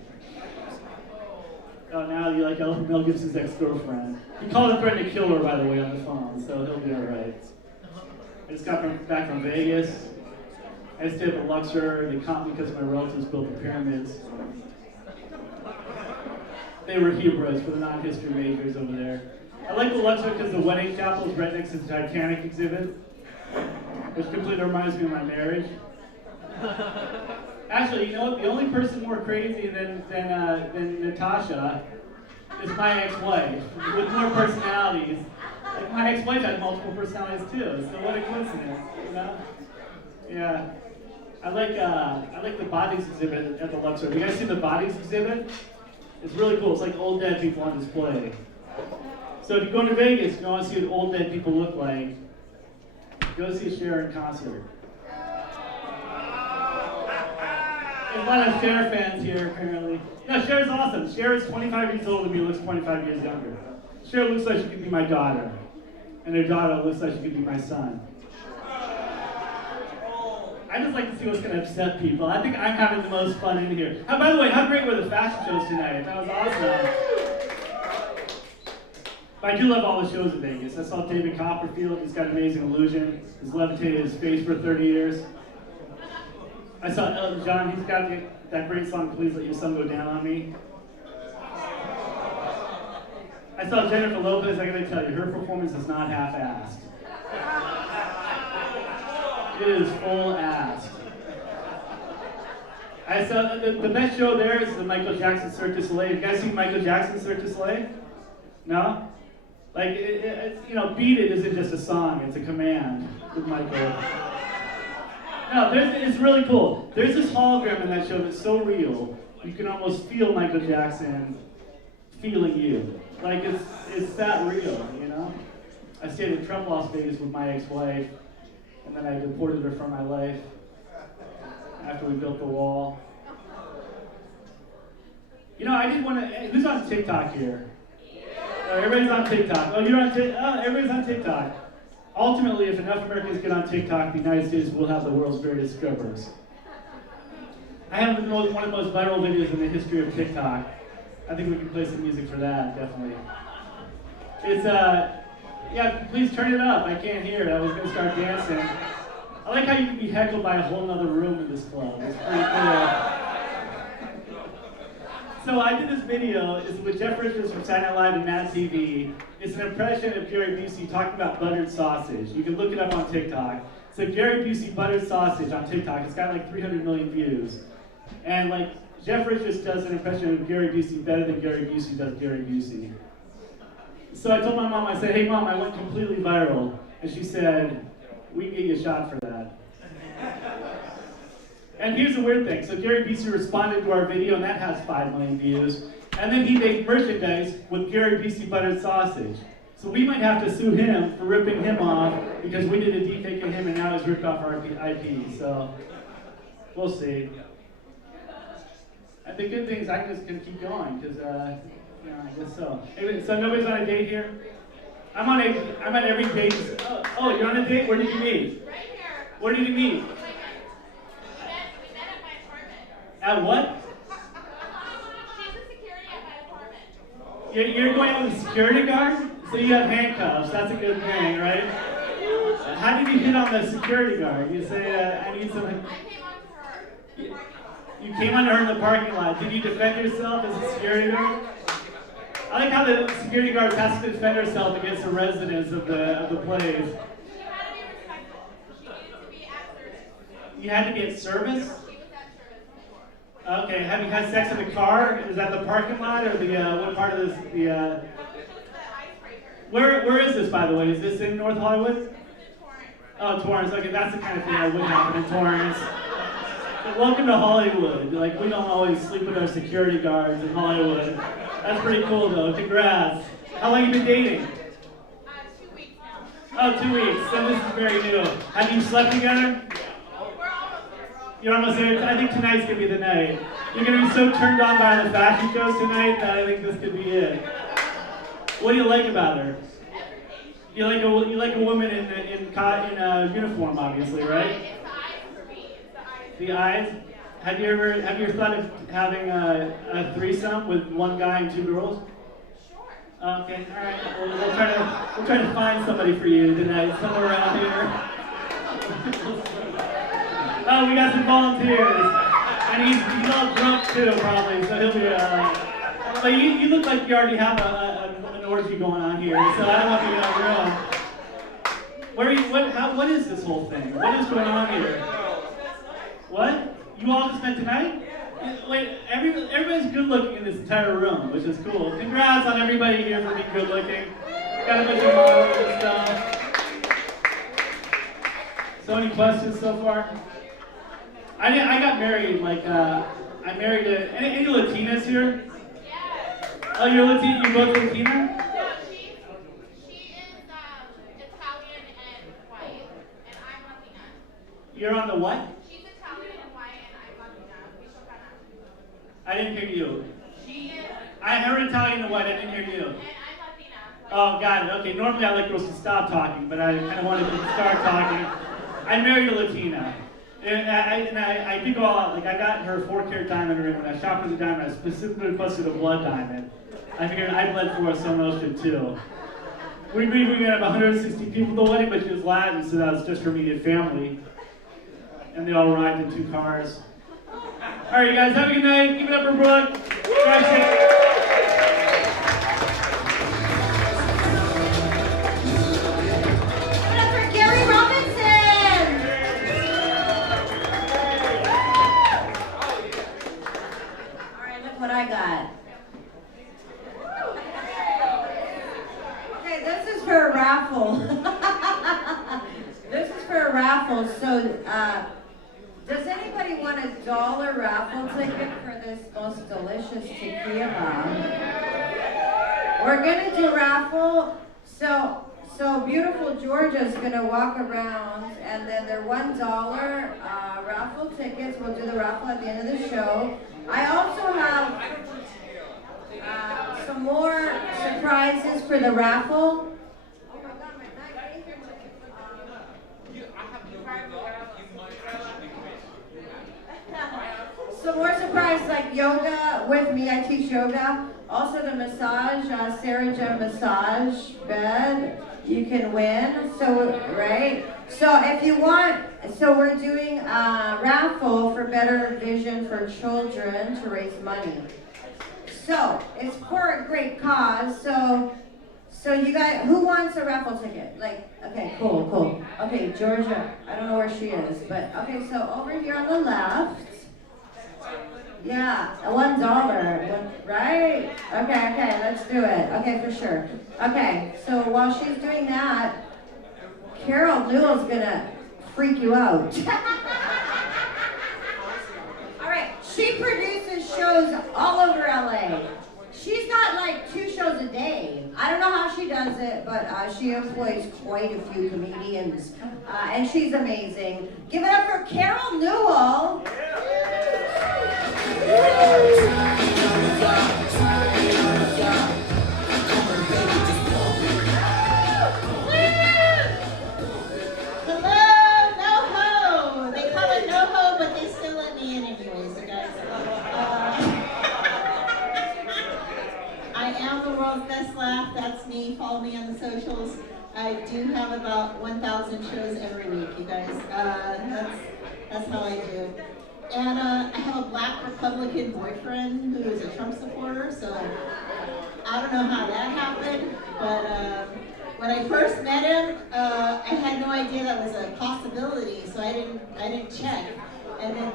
Oh, now you like Mel Gibson's ex-girlfriend. He called and threatened to kill her, by the way, on the phone, so he'll be all right. I just got back from Vegas. I stayed at the Luxor. They caught me because my relatives built the pyramids. They were Hebrews for the non-history majors over there. I like the Luxor because the wedding chapel is right next to the Titanic exhibit, which completely reminds me of my marriage. Actually, you know what? The only person more crazy than Natasha is my ex-wife, with more personalities. Like, my ex-wife had multiple personalities too, so what a coincidence, you know? Yeah. I like the bodies exhibit at the Luxor. Have you guys seen the bodies exhibit? It's really cool. It's like old dead people on display. So if you go to Vegas and you want to see what old dead people look like, go see a Cher in concert. There's a lot of Cher fans here, apparently. No, Cher's awesome. Cher is 25 years older than me, looks 25 years younger. Cher looks like she could be my daughter. And her daughter looks like she could be my son. I just like to see what's going to upset people. I think I'm having the most fun in here. By the way, how great were the fashion shows tonight? That was awesome. But I do love all the shows in Vegas. I saw David Copperfield. He's got amazing illusion. He's levitated his face for 30 years. I saw Elton John. He's got that great song, Please Let Your Sun Go Down on Me. I saw Jennifer Lopez. I gotta tell you, her performance is not half-assed. It is full-assed. I saw the best show there is the Michael Jackson Cirque du Soleil. Have you guys seen Michael Jackson Cirque du Soleil? No? Like, you know, Beat It isn't just a song, it's a command with Michael. No, it's really cool. There's this hologram in that show that's so real, you can almost feel Michael Jackson feeling you. Like, it's that real, you know? I stayed at Trump Las Vegas with my ex-wife, and then I deported her from my life after we built the wall. You know, I didn't want to, who's on TikTok here? Everybody's on TikTok. Oh, you're on TikTok? Everybody's on TikTok. Ultimately, if enough Americans get on TikTok, the United States will have the world's greatest strippers. I have one of the most viral videos in the history of TikTok. I think we can play some music for that, definitely. It's, yeah, please turn it up. I can't hear it. I was going to start dancing. I like how you can be heckled by a whole other room in this club. It's pretty cool. So I did this video. It's with Jeff Richards from Saturday Night Live and Mad TV. It's an impression of Gary Busey talking about buttered sausage. You can look it up on TikTok. So Gary Busey buttered sausage on TikTok. It's got like 300 million views. And like Jeff Richards does an impression of Gary Busey better than Gary Busey does Gary Busey. So I told my mom, I said, hey mom, I went completely viral. And she said, we can get you a shot for that. And here's the weird thing. So Gary Busey responded to our video, and that has 5 million views. And then he made merchandise with Gary Busey buttered sausage. So we might have to sue him for ripping him off because we did a deepfake of him and now he's ripped off our IP. So we'll see. And the good thing is I just can keep going because, you know, I guess so. Anyway, so nobody's on a date here? I'm on every date. Oh, you're on a date? Where did you meet? Right here. Where did you meet? We met at my apartment. At what? She's a security at my apartment. You're going out with a security guard? So you have handcuffs. That's a good thing, right? How did you hit on the security guard? You say, I need some... I came on to her in the parking lot. You came on to her in the parking lot. Did you defend yourself as a security guard? I like how the security guard has to defend herself against the residents of the place. She had to be respectful. She needed to be at service. You had to be at service? She was at service before. Okay. Have you had sex in the car? Is that the parking lot or the what part of this? This was the icebreaker. Where is this, by the way? Is this in North Hollywood? This is in Torrance. Oh, Torrance. Okay, that's the kind of thing that would happen in Torrance. But welcome to Hollywood. Like, we don't always sleep with our security guards in Hollywood. That's pretty cool, though. Congrats. How long have you been dating? 2 weeks now. Oh, 2 weeks. So this is very new. Have you slept together? We're almost there. You're almost there. I think tonight's gonna be the night. You're gonna be so turned on by the fashion shows tonight that I think this could be it. What do you like about her? You like a woman in uniform, obviously, right? It's the eyes for me. It's the eyes. The eyes. Have you ever thought of having a threesome with one guy and 2 girls? Sure. Okay, all right. We'll try to find somebody for you tonight, somewhere around here. Oh, we got some volunteers, and he's all drunk too, probably. So he'll be. But you look like you already have an orgy going on here, so I don't want you to know. Where are you? What is this whole thing? What is going on here? What? You all just met tonight? Wait, everybody's good looking in this entire room, which is cool. Congrats on everybody here for being good looking. Got a bunch of models and stuff. So any questions so far? I got married, like, I married any Latinas here? Yes. Oh, you're Latina? You're both Latina? No, she is Italian and white, and I'm Latina. You're on the what? She's Italian and white, and I'm Latina. Mexicana. I didn't hear you. She is. I heard Italian and white, I didn't hear you. And I'm Latina. Oh, got it. Okay, normally I like girls to stop talking, but I kind of wanted to start talking. I married a Latina. And I did go out, like I got her 4-carat diamond ring. When I shopped for the diamond, I specifically requested a blood diamond. I figured I bled for her, someone else should too. We agreed we were gonna have 160 people at the wedding, but she was Latin, so that was just her immediate family. And they all arrived in 2 cars. All right, you guys, have a good night. Give it up for Brooke. Drive safe. What I got. Okay, this is for a raffle. This is for a raffle. So, does anybody want a $1 raffle ticket for this most delicious tequila? We're gonna do raffle. So beautiful Georgia's gonna walk around, and then they're $1 raffle tickets. We'll do the raffle at the end of the show. I also have some more surprises for the raffle. Some more surprises like yoga with me. I teach yoga. Also the massage, Sarah Jem massage bed. You can win. So right. So if you want, so we're doing a raffle for better vision for children to raise money. So it's for a great cause. So you guys, who wants a raffle ticket? Like, okay, cool. Okay, Georgia. I don't know where she is, but okay. So over here on the left. Yeah, $1, right? Okay, let's do it. Okay, for sure. Okay, so while she's doing that, Carol Newell's gonna freak you out. All right, she produces shows all over LA. She's got like 2 shows a day. I don't know how she does it, but she employs quite a few comedians, and she's amazing. Give it up for Carol Newell. Hello, NoHo. They call it NoHo, but they still let me in anyways, you guys. I am the world's best laugh. That's me. Follow me on the socials. I do have about 1,000 shows every week, you guys. That's how I do. And I have a black Republican boyfriend who is a Trump supporter, so I don't know how that happened, but when I first met him, I had no idea that was a possibility, so I didn't check. And then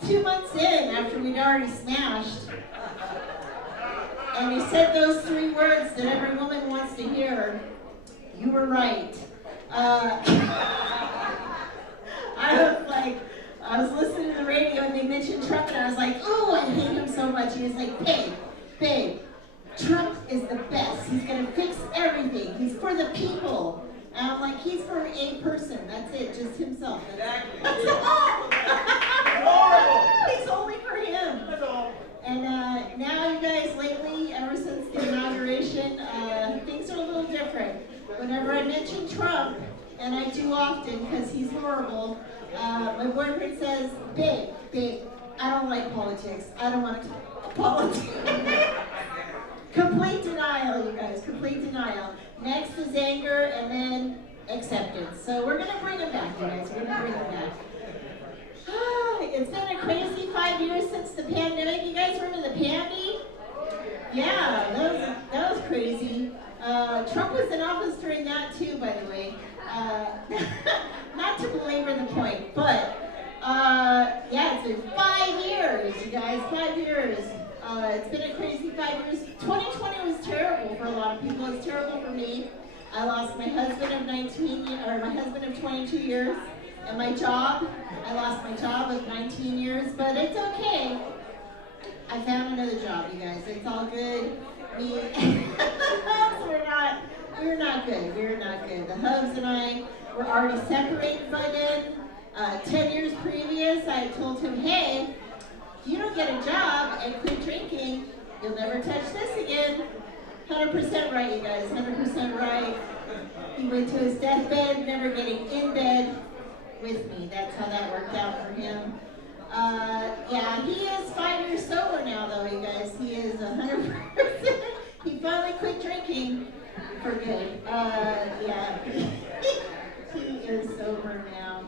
2 months in, after we'd already smashed, and he said those 3 words that every woman wants to hear, "You were right." I was listening to the radio and they mentioned Trump and I was like, oh, I hate him so much. He was like, babe, Trump is the best. He's gonna fix everything. He's for the people. And I'm like, he's for a person. That's it, just himself. That's all. He's only for him. And now you guys lately, ever since the inauguration, things are a little different. Whenever I mention Trump, and I do often because he's horrible, my boyfriend says, babe, I don't like politics. I don't want to talk politics. Complete denial, you guys, complete denial. Next is anger and then acceptance. So we're going to bring him back, you guys. We're going to bring him back. It's been a crazy 5 years since the pandemic. You guys remember the pandy? Yeah, that was crazy. Trump was in office during that too, by the way. Not to belabor the point, but yeah, it's been 5 years, you guys, 5 years. It's been a crazy 5 years. 2020 was terrible for a lot of people. It's terrible for me. I lost my husband of 22 years, and my job. I lost my job of 19 years, but it's okay. I found another job, you guys. It's all good. We're not good. We're not good. The hubs and I were already separated by then. 10 years previous, I told him, hey, if you don't get a job and quit drinking, you'll never touch this again. 100% right, you guys. 100% right. He went to his deathbed, never getting in bed with me. That's how that worked out for him. Yeah, he is 5 years sober now, though, you guys. He is 100%. He finally quit drinking for good. Yeah, he is sober now.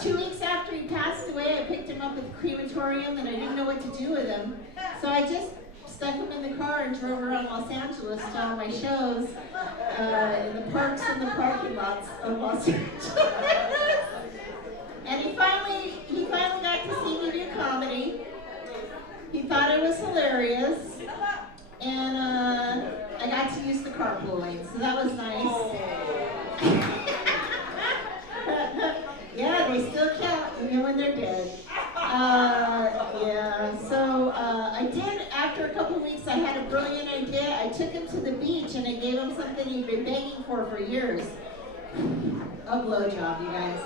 2 weeks after he passed away, I picked him up at the crematorium, and I didn't know what to do with him. So I just stuck him in the car and drove around Los Angeles to all my shows in the parks and the parking lots of Los Angeles. And he finally got to see me do comedy. He thought it was hilarious. And I got to use the carpool lane, so that was nice. Yeah, they still count even when they're dead. Yeah, so I did, after a couple weeks, I had a brilliant idea. I took him to the beach and I gave him something he'd been begging for years. A blowjob, you guys.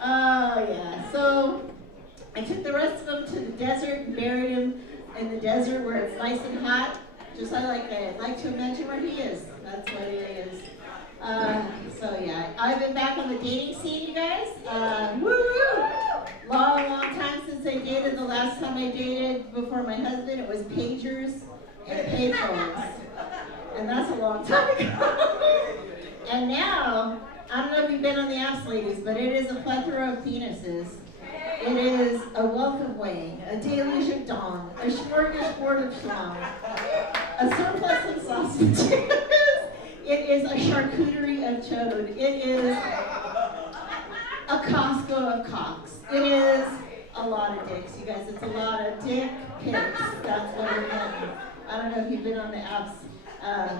Oh yeah. So I took the rest of them to the desert and buried him in the desert where it's nice and hot. Just I like to imagine where he is. That's what he is. So yeah, I've been back on the dating scene, you guys. Woo! Long time since I dated. The last time I dated before my husband, it was pagers and payphones, and that's a long time ago. And now, I don't know if you've been on the apps, ladies, but it is a plethora of penises. It is a welcome weighing, a deluge of dawn, a smorgasbord of schlong, a surplus of sausages. It is a charcuterie of chode. It is a Costco of cocks. It is a lot of dicks, you guys. It's a lot of dick pics. That's what we're getting. I don't know if you've been on the apps,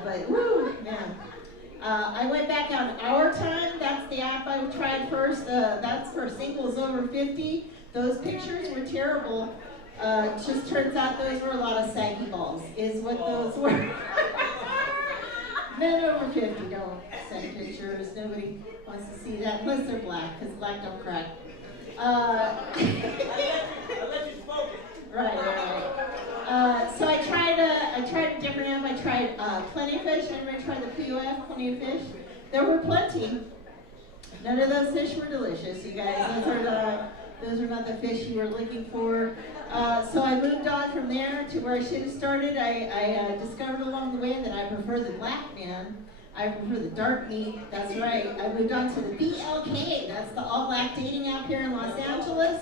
but woo, man. I went back on Our Time. That's the app I tried first. That's for singles over 50. Those pictures were terrible. Just turns out those were a lot of saggy balls, is what those were. Men over 50 don't send pictures. Nobody wants to see that unless they're black, because black don't crack. Unless you smoke it. Right. So I tried a different app. I tried Plenty Fish. Everybody tried the POF, Plenty of Fish. There were plenty. None of those fish were delicious, you guys. Those are not the fish you were looking for. So I moved on from there to where I should have started. I discovered along the way that I prefer the black man. I prefer the dark meat. That's right. I moved on to the BLK. That's the all-black dating app here in Los Angeles.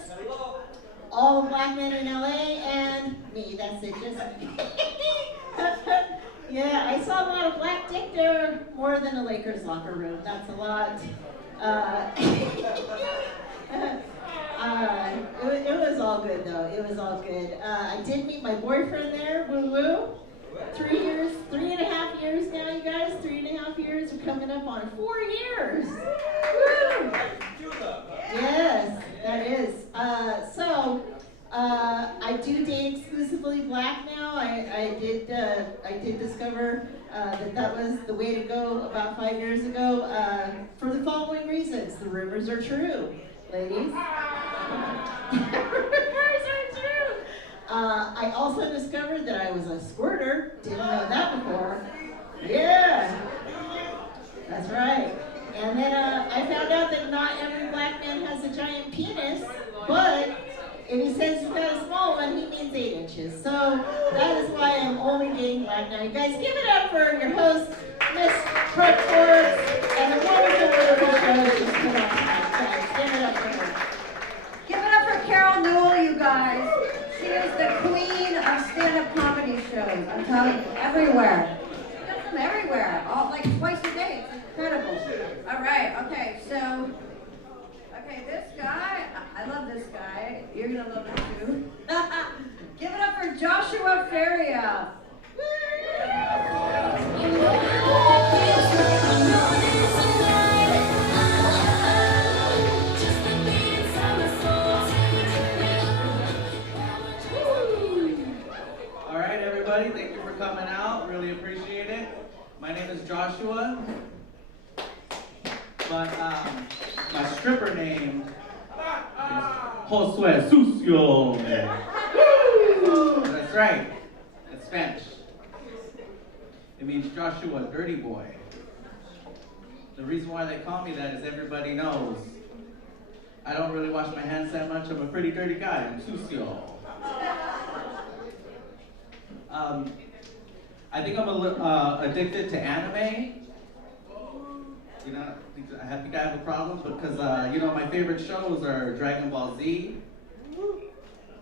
All black men in LA and me. That's it. Just yeah, I saw a lot of black dick there, more than a Lakers locker room. That's a lot. It was all good though. It was all good. I did meet my boyfriend there. Woo woo. 3.5 years now, you guys. 3.5 years. We're coming up on 4 years. Woo! Yes, that is. So I do date exclusively black now. I did discover that was the way to go about 5 years ago for the following reasons. The rumors are true, ladies. Rumors are true. I also discovered that I was a squirter. Didn't know that before. Yeah, that's right. And then I found out that not every black man has a giant penis, but if he says he's got a small one, he means 8 inches. So that is why I'm only dating black now. You guys, give it up for your host, Miss Brooke Forbes, and the wonderful little show she's put on. Guys, give it up for her. Give it up for Carol Newell, you guys. She is the queen of stand-up comedy shows. I'm telling you, everywhere. She does them everywhere, all like twice a day. It's incredible. All right, okay, so, this guy, I love this guy. You're gonna love him too. Give it up for Joshua Feria. All right, everybody, thank you for coming out. Really appreciate it. My name is Joshua, but my stripper name is Josue Sucio. That's right. It's Spanish. It means Joshua, dirty boy. The reason why they call me that is everybody knows I don't really wash my hands that much. I'm a pretty dirty guy. I'm sucio. I think I'm a little addicted to anime. You know, I think I have a problem because, you know, my favorite shows are Dragon Ball Z,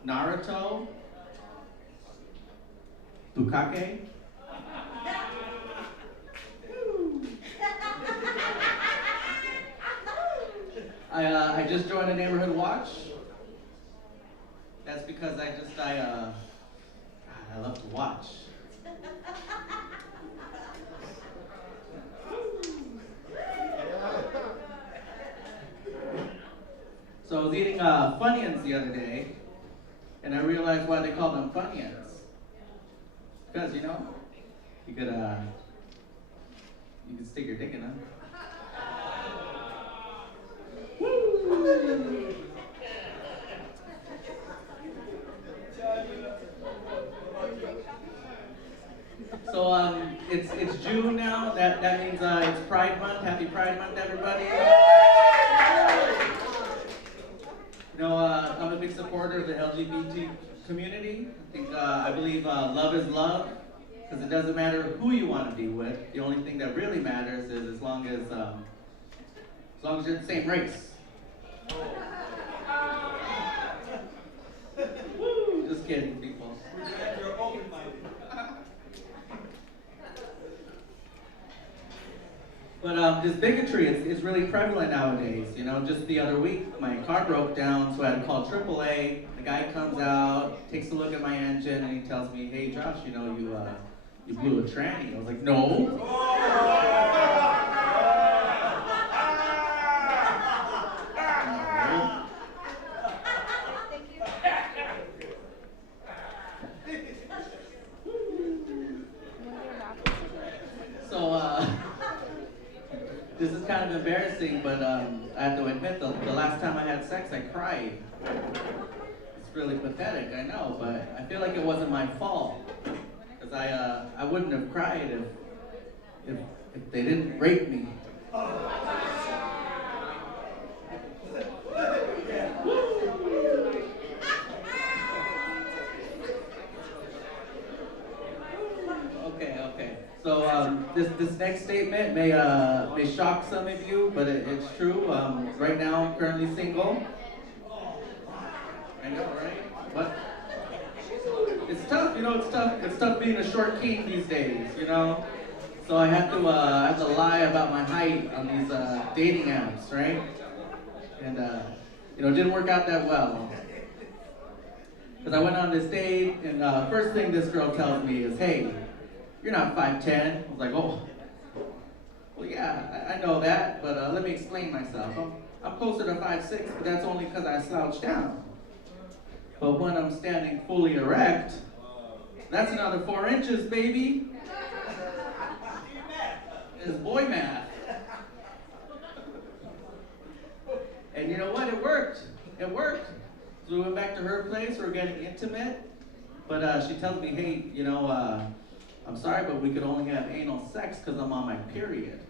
Naruto, Bukake. I just joined a neighborhood watch. That's because I love to watch. So I was eating Funyuns the other day, and I realized why they call them Funyuns. Because, you know, You could stick your dick in them. So it's June now. That means it's Pride Month. Happy Pride Month, everybody. You know, I'm a big supporter of the LGBT community. I believe love is love, because it doesn't matter who you want to be with. The only thing that really matters is as long as you're the same race. Woo, just kidding, people. But this bigotry is really prevalent nowadays. You know, just the other week, my car broke down, so I had to call AAA. The guy comes out, takes a look at my engine, and he tells me, "Hey, Josh, you know, you blew a tranny." I was like, "No." So, this is kind of embarrassing, but I have to admit, the last time I had sex, I cried. It's really pathetic, I know, but I feel like it wasn't my fault. Because I wouldn't have cried if they didn't rape me. Okay. So this next statement may shock some of you, but it's true. Right now, I'm currently single. I know, right? But it's tough, you know. It's tough being a short king these days, you know. So I have to lie about my height on these dating apps, right? And you know, it didn't work out that well. Because I went on this date, and first thing this girl tells me is, "Hey, you're not 5'10". I was like, "Oh, well, yeah, I know that, but let me explain myself. I'm closer to 5'6", but that's only because I slouched down. But when I'm standing fully erect, that's another 4 inches, baby." It's boy math. And you know what? It worked. It worked. So we went back to her place. We were getting intimate. But she tells me, "Hey, you know, I'm sorry, but we could only have anal sex because I'm on my period."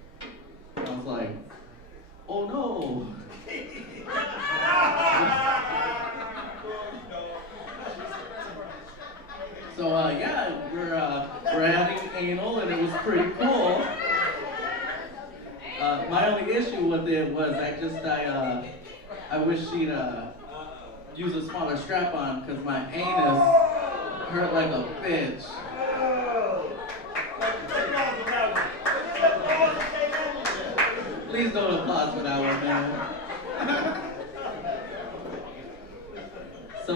And I was like, "Oh no." So yeah, we're having anal, and it was pretty cool. My only issue with it was I wish she'd use a smaller strap on, because my anus hurt like a bitch. Please don't applaud for that one, man. So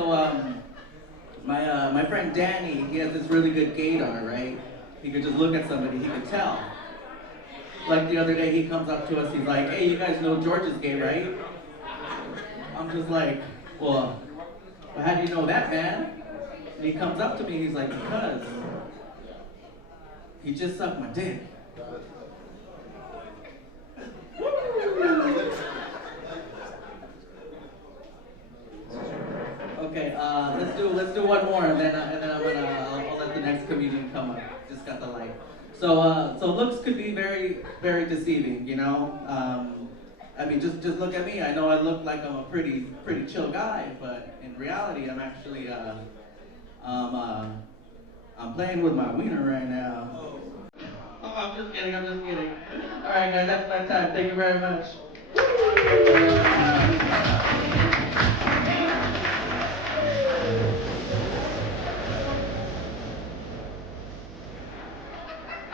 my friend Danny, he has this really good gaydar, right? He could just look at somebody, he could tell. Like the other day, he comes up to us, he's like, "Hey, you guys know George is gay, right?" I'm just like, well, how do you know that, man? And he comes up to me, he's like, "Because he just sucked my dick." Okay, let's do one more, and then I'll let the next comedian come up. Just got the light. So looks could be very, very deceiving, you know. I mean, just look at me. I know I look like I'm a pretty chill guy, but in reality, I'm actually I'm playing with my wiener right now. Oh, I'm just kidding. All right, guys, that's my time. Thank you very much.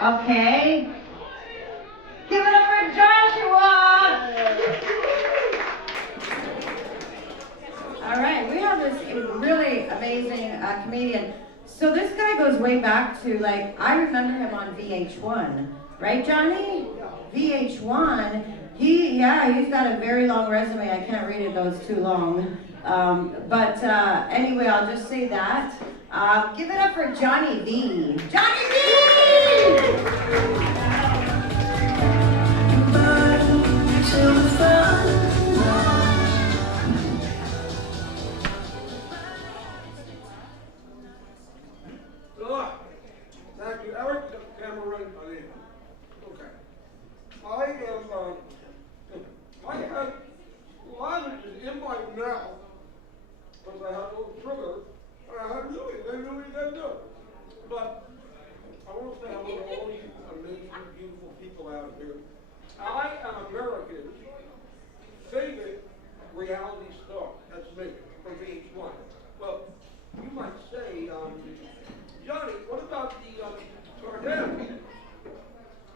Okay. Give it up for Joshua. All right, we have this really amazing comedian. So this guy goes way back to, like, I remember him on VH1, right, Johnny? VH1. He's got a very long resume. I can't read it though, it's too long. But anyway, I'll just say that. Give it up for Johnny V. Johnny V! Thank you, Eric Cameron. Okay. I had lozenges in my mouth because I had a little sugar, and I had they really did do. But I want to say hello to all you amazing, beautiful people out here. I am America's favorite reality star. That's me, from VH1. Well, you might say, Johnny, what about the Kardashians?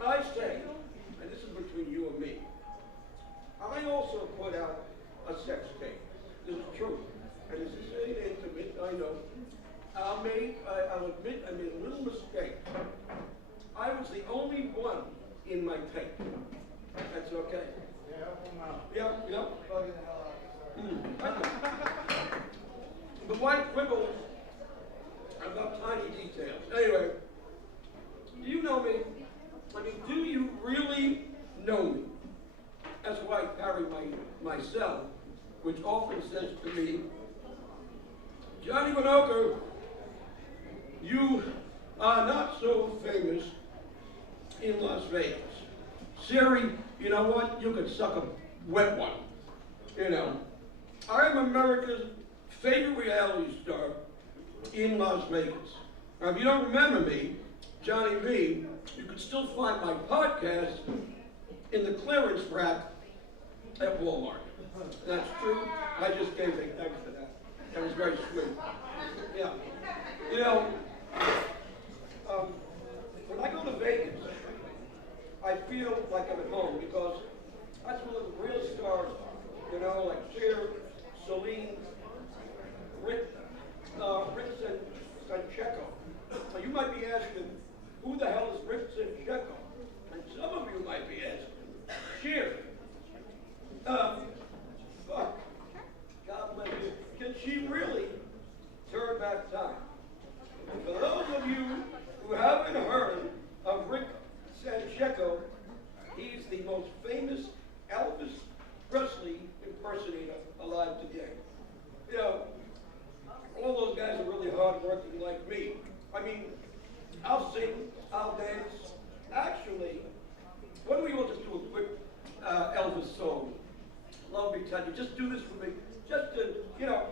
I say, and this is between you and me, I also put out a sex tape. This is true. And this is intimate, I know. I'll admit I made a little mistake. I was the only one in my tape. That's okay. Yeah. But why quibble about tiny details? Anyway, you know me. I mean, do you really know me? That's why I carry my cell, which often says to me, Johnny Winokur, you are not so famous in Las Vegas. Siri, you know what? You could suck a wet one. You know, I'm America's favorite reality star in Las Vegas. Now, if you don't remember me, Johnny V, you can still find my podcast in the clearance rack at Walmart. That's true. I just gave a thanks for that. That was very sweet. Yeah. You know, when I go to Vegas, I feel like I'm at home because that's where the real stars are. You know, like Cher, Celine, Rick Sancheco. Now you might be asking, who the hell is Rick Sancheco? And some of you might be asking, Cher. Fuck. God bless you. Can she really turn back time? For those of you who haven't heard of Rick Sancheco, he's the most famous Elvis Presley impersonator alive today. You know, all those guys are really hard working like me. I mean, I'll sing, I'll dance. Actually, why don't we all just do a quick Elvis song? Love me tender. Just do this for me. Just to, you know,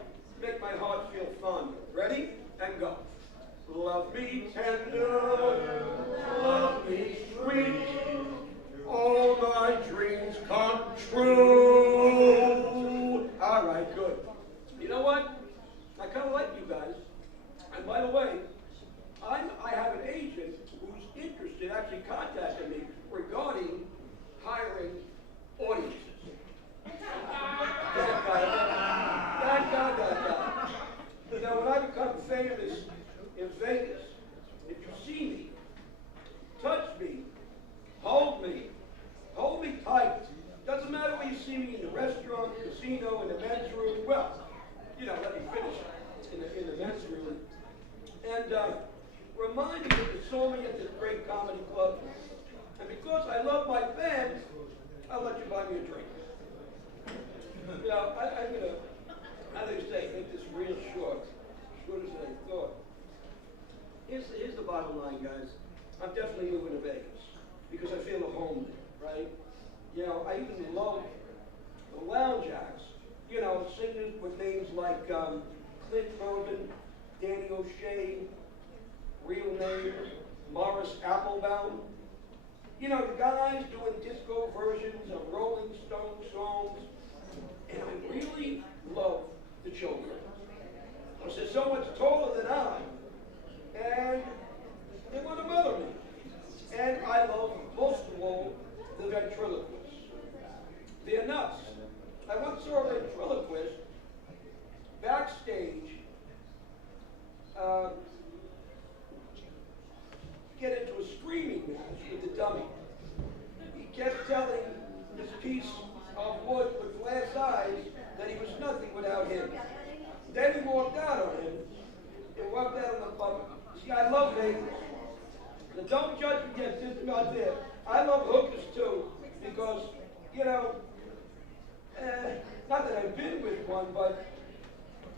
make my heart feel fond. Ready? And go. Love me tender, love me sweet, all my dreams come true. All right, good. You know what? I kind of like you guys. And by the way, I have an agent who's interested, actually contacted me regarding hiring audiences. That guy. Now, when I become famous in Vegas, if you see me, touch me, hold me tight. Doesn't matter where you see me, in the restaurant, casino, in the men's room. Well, you know, let me finish in the men's room. And remind me that you saw me at this great comedy club. And because I love my fans, I'll let you buy me a drink. You know, I'm gonna, how do you say, make this real short as I thought. Here's the bottom line, guys. I'm definitely moving to Vegas because I feel at home there, right? You know, I even love the lounge acts. You know, singers with names like Clint Mervin, Danny O'Shea, real name, Morris Applebaum. You know, the guys doing disco versions of Rolling Stone songs. And I really love the children. Because they're so much taller than I. And they want to mother me. And I love, most of all, the ventriloquists. They're nuts. I once saw a ventriloquist backstage get into a screaming match with the dummy. He kept telling this piece of wood with glass eyes that he was nothing without him. Then he walked out on him, It rubbed out on the public. See, I love Vegas. Now, don't judge me yet, just about there. I love hookers too, because, you know, not that I've been with one, but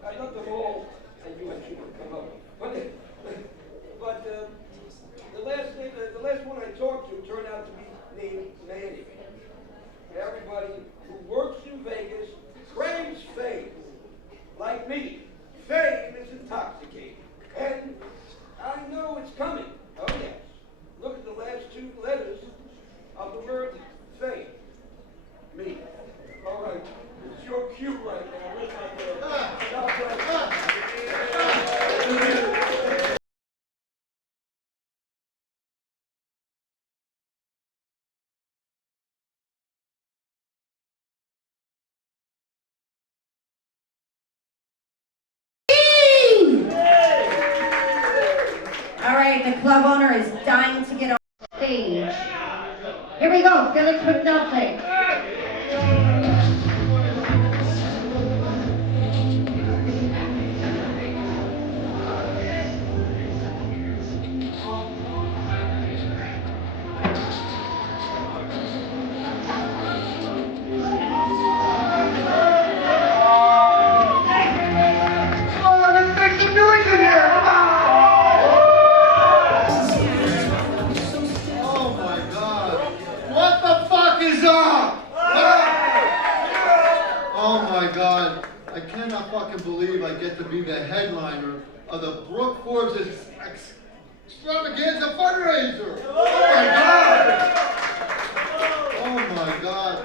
I love them all. And you actually come up. But the last one I talked to turned out to be named Manny. Everybody who works in Vegas craves fame. Like me, fame is intoxicating. And I know it's coming. Oh yes. Look at the last two letters of the word fame. Me. All right. It's your cue right now. God bless. All right, the club owner is dying to get on stage. Here we go, Philip with nothing. Oh my God. What the fuck is up? Oh my God. I cannot fucking believe I get to be the headliner of the Brooke Forbes extravaganza fundraiser. Oh my God. Oh my God.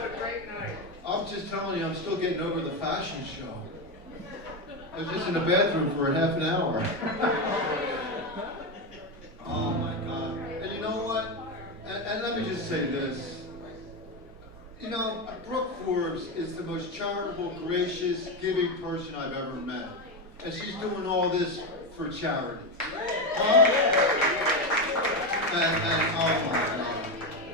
I'm just telling you, I'm still getting over the fashion show. I was just in the bathroom for a half an hour. Oh my God. And you know what? And let me just say this. You know, Brooke Forbes is the most charitable, gracious, giving person I've ever met. And she's doing all this for charity. Huh? And oh my God.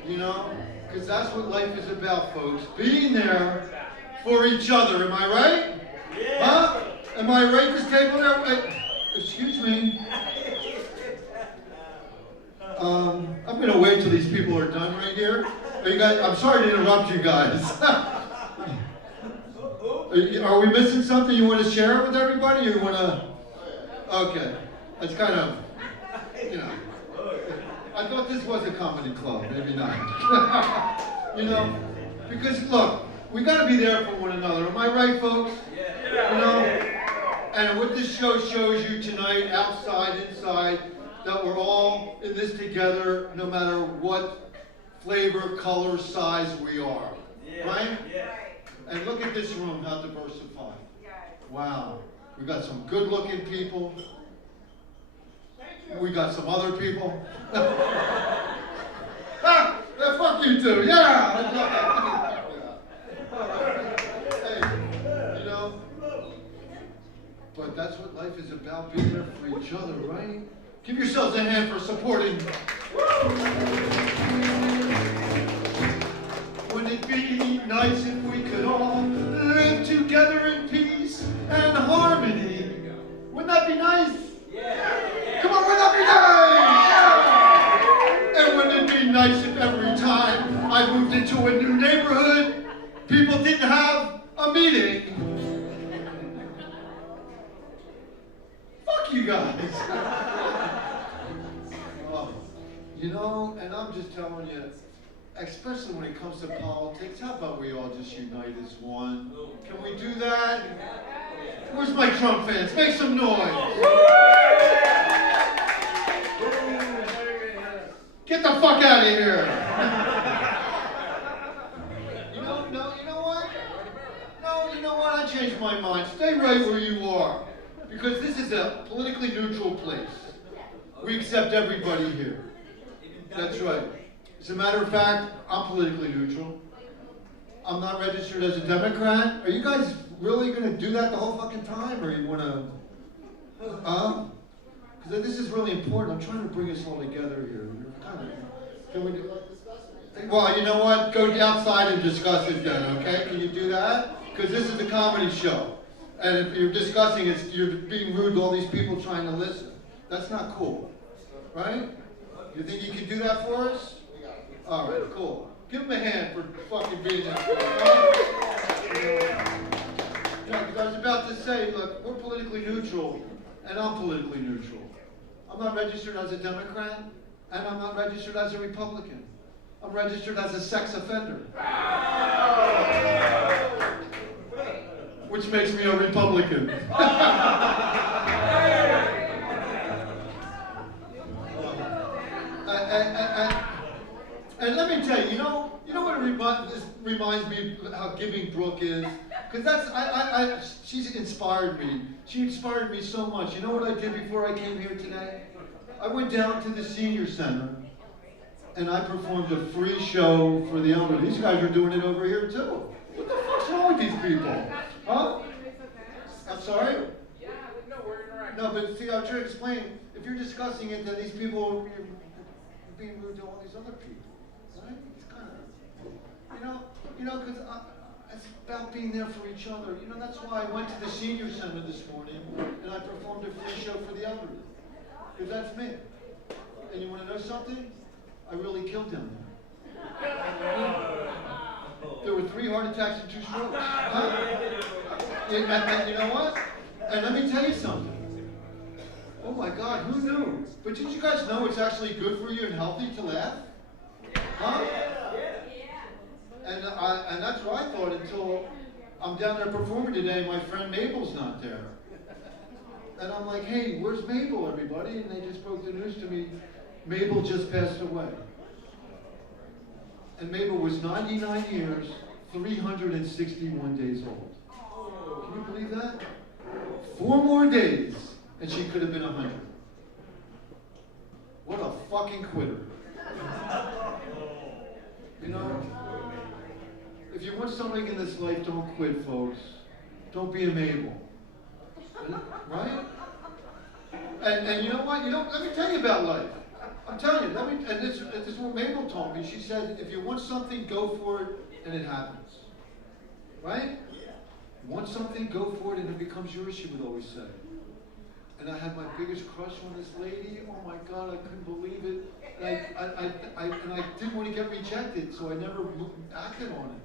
You know? Because that's what life is about, folks. Being there for each other. Am I right? Yeah. Huh? Am I right, this table there? Excuse me. I'm gonna wait till these people are done right here. Are you guys, I'm sorry to interrupt you guys. Are we missing something you want to share with everybody? Or you want to? Okay, that's kind of, you know. I thought this was a comedy club, maybe not. You know, because look, we got to be there for one another. Am I right, folks? You know. And what this show shows you tonight, outside, inside, that we're all in this together, no matter what flavor, color, size we are. Yeah. Right? Yeah. And look at this room, how diversified. Wow. We got some good-looking people. We got some other people. Ah, fuck you too. Yeah. Hey, you know. But that's what life is about, being there for each other, right? Give yourselves a hand for supporting. Wouldn't it be nice if we could all live together in peace and harmony? Wouldn't that be nice? Yeah. Come on, wouldn't that be nice? Yeah. And wouldn't it be nice if every time I moved into a new neighborhood, people didn't have a meeting? Fuck you guys. You know, and I'm just telling you, especially when it comes to politics, how about we all just unite as one? Can we do that? Where's my Trump fans? Make some noise. Get the fuck out of here. You know what? No, you know what? I changed my mind. Stay right where you are. Because this is a politically neutral place. We accept everybody here. That's right. As a matter of fact, I'm politically neutral. I'm not registered as a Democrat. Are you guys really going to do that the whole fucking time? Or you want to... Because this is really important. I'm trying to bring us all together here. Can we do... Well, you know what? Go outside and discuss it then, okay? Can you do that? Because this is a comedy show. And if you're discussing it, you're being rude to all these people trying to listen. That's not cool, right? You think you can do that for us? All right, cool. Give him a hand for fucking being there for us. Yeah, because I was about to say, look, we're politically neutral, and I'm politically neutral. I'm not registered as a Democrat, and I'm not registered as a Republican. I'm registered as a sex offender. Which makes me a Republican. And let me tell you, you know what this reminds me of how giving Brooke is? Because she's inspired me. She inspired me so much. You know what I did before I came here today? I went down to the senior center and I performed a free show for the elderly. These guys are doing it over here too. What the fuck's wrong with these people? Huh? I'm sorry? No, but see, I'm trying to explain. If you're discussing it, then these people, you're being rude to all these other people. Right? It's kind of, because it's about being there for each other. That's why I went to the senior center this morning and I performed a free show for the elderly. Because that's me. And you want to know something? I really killed them. There were 3 heart attacks and 2 strokes. Huh? And you know what? And let me tell you something. Oh my God, who knew? But did you guys know it's actually good for you and healthy to laugh? Huh? And that's what I thought until I'm down there performing today and my friend Mabel's not there. And I'm like, hey, where's Mabel, everybody? And they just broke the news to me. Mabel just passed away. And Mabel was 99 years, 361 days old. Can you believe that? 4 more days, and she could have been 100. What a fucking quitter. If you want something in this life, don't quit, folks. Don't be a Mabel. Right? And you know what? Let me tell you about life. I'm telling you, this is what Mabel told me. She said, if you want something, go for it, and it happens. Right? You want something, go for it, and it becomes yours, she would always say. And I had my biggest crush on this lady. Oh my God, I couldn't believe it. And I didn't want to get rejected, so I never acted on it.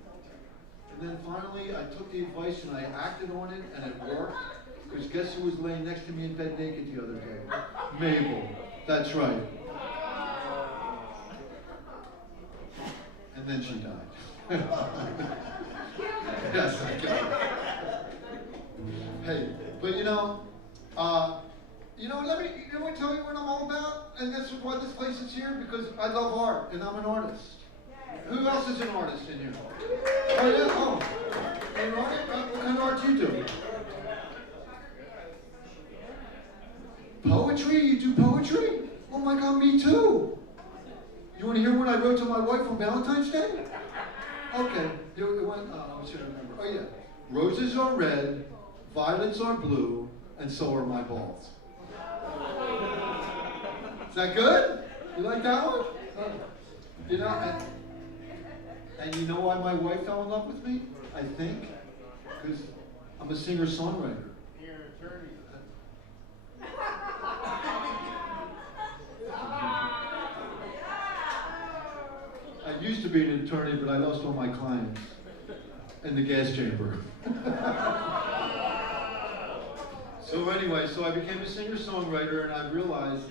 And then finally, I took the advice and I acted on it, and it worked. Because guess who was laying next to me in bed naked the other day? Mabel. That's right. And then she died. Yes, I got it. Hey, but let me tell you what I'm all about? And that's why this place is here, because I love art, and I'm an artist. Who else is an artist in here? Oh, yeah? Oh. You're an artist? What kind of art do you do? Poetry? You do poetry? Oh my God, me too. You want to hear what I wrote to my wife on Valentine's Day? Okay. I should remember. Oh yeah. Roses are red, violets are blue, and so are my balls. Is that good? You like that one? And you know why my wife fell in love with me? I think because I'm a singer-songwriter. You're an attorney. I used to be an attorney, but I lost all my clients in the gas chamber. So anyway, I became a singer-songwriter, and I realized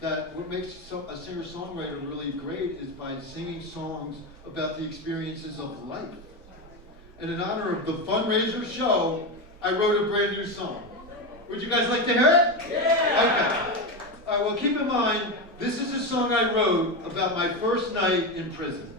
that what makes a singer-songwriter really great is by singing songs about the experiences of life. And in honor of the fundraiser show, I wrote a brand new song. Would you guys like to hear it? Yeah! Okay. All right, well, keep in mind, this is a song I wrote about my first night in prison.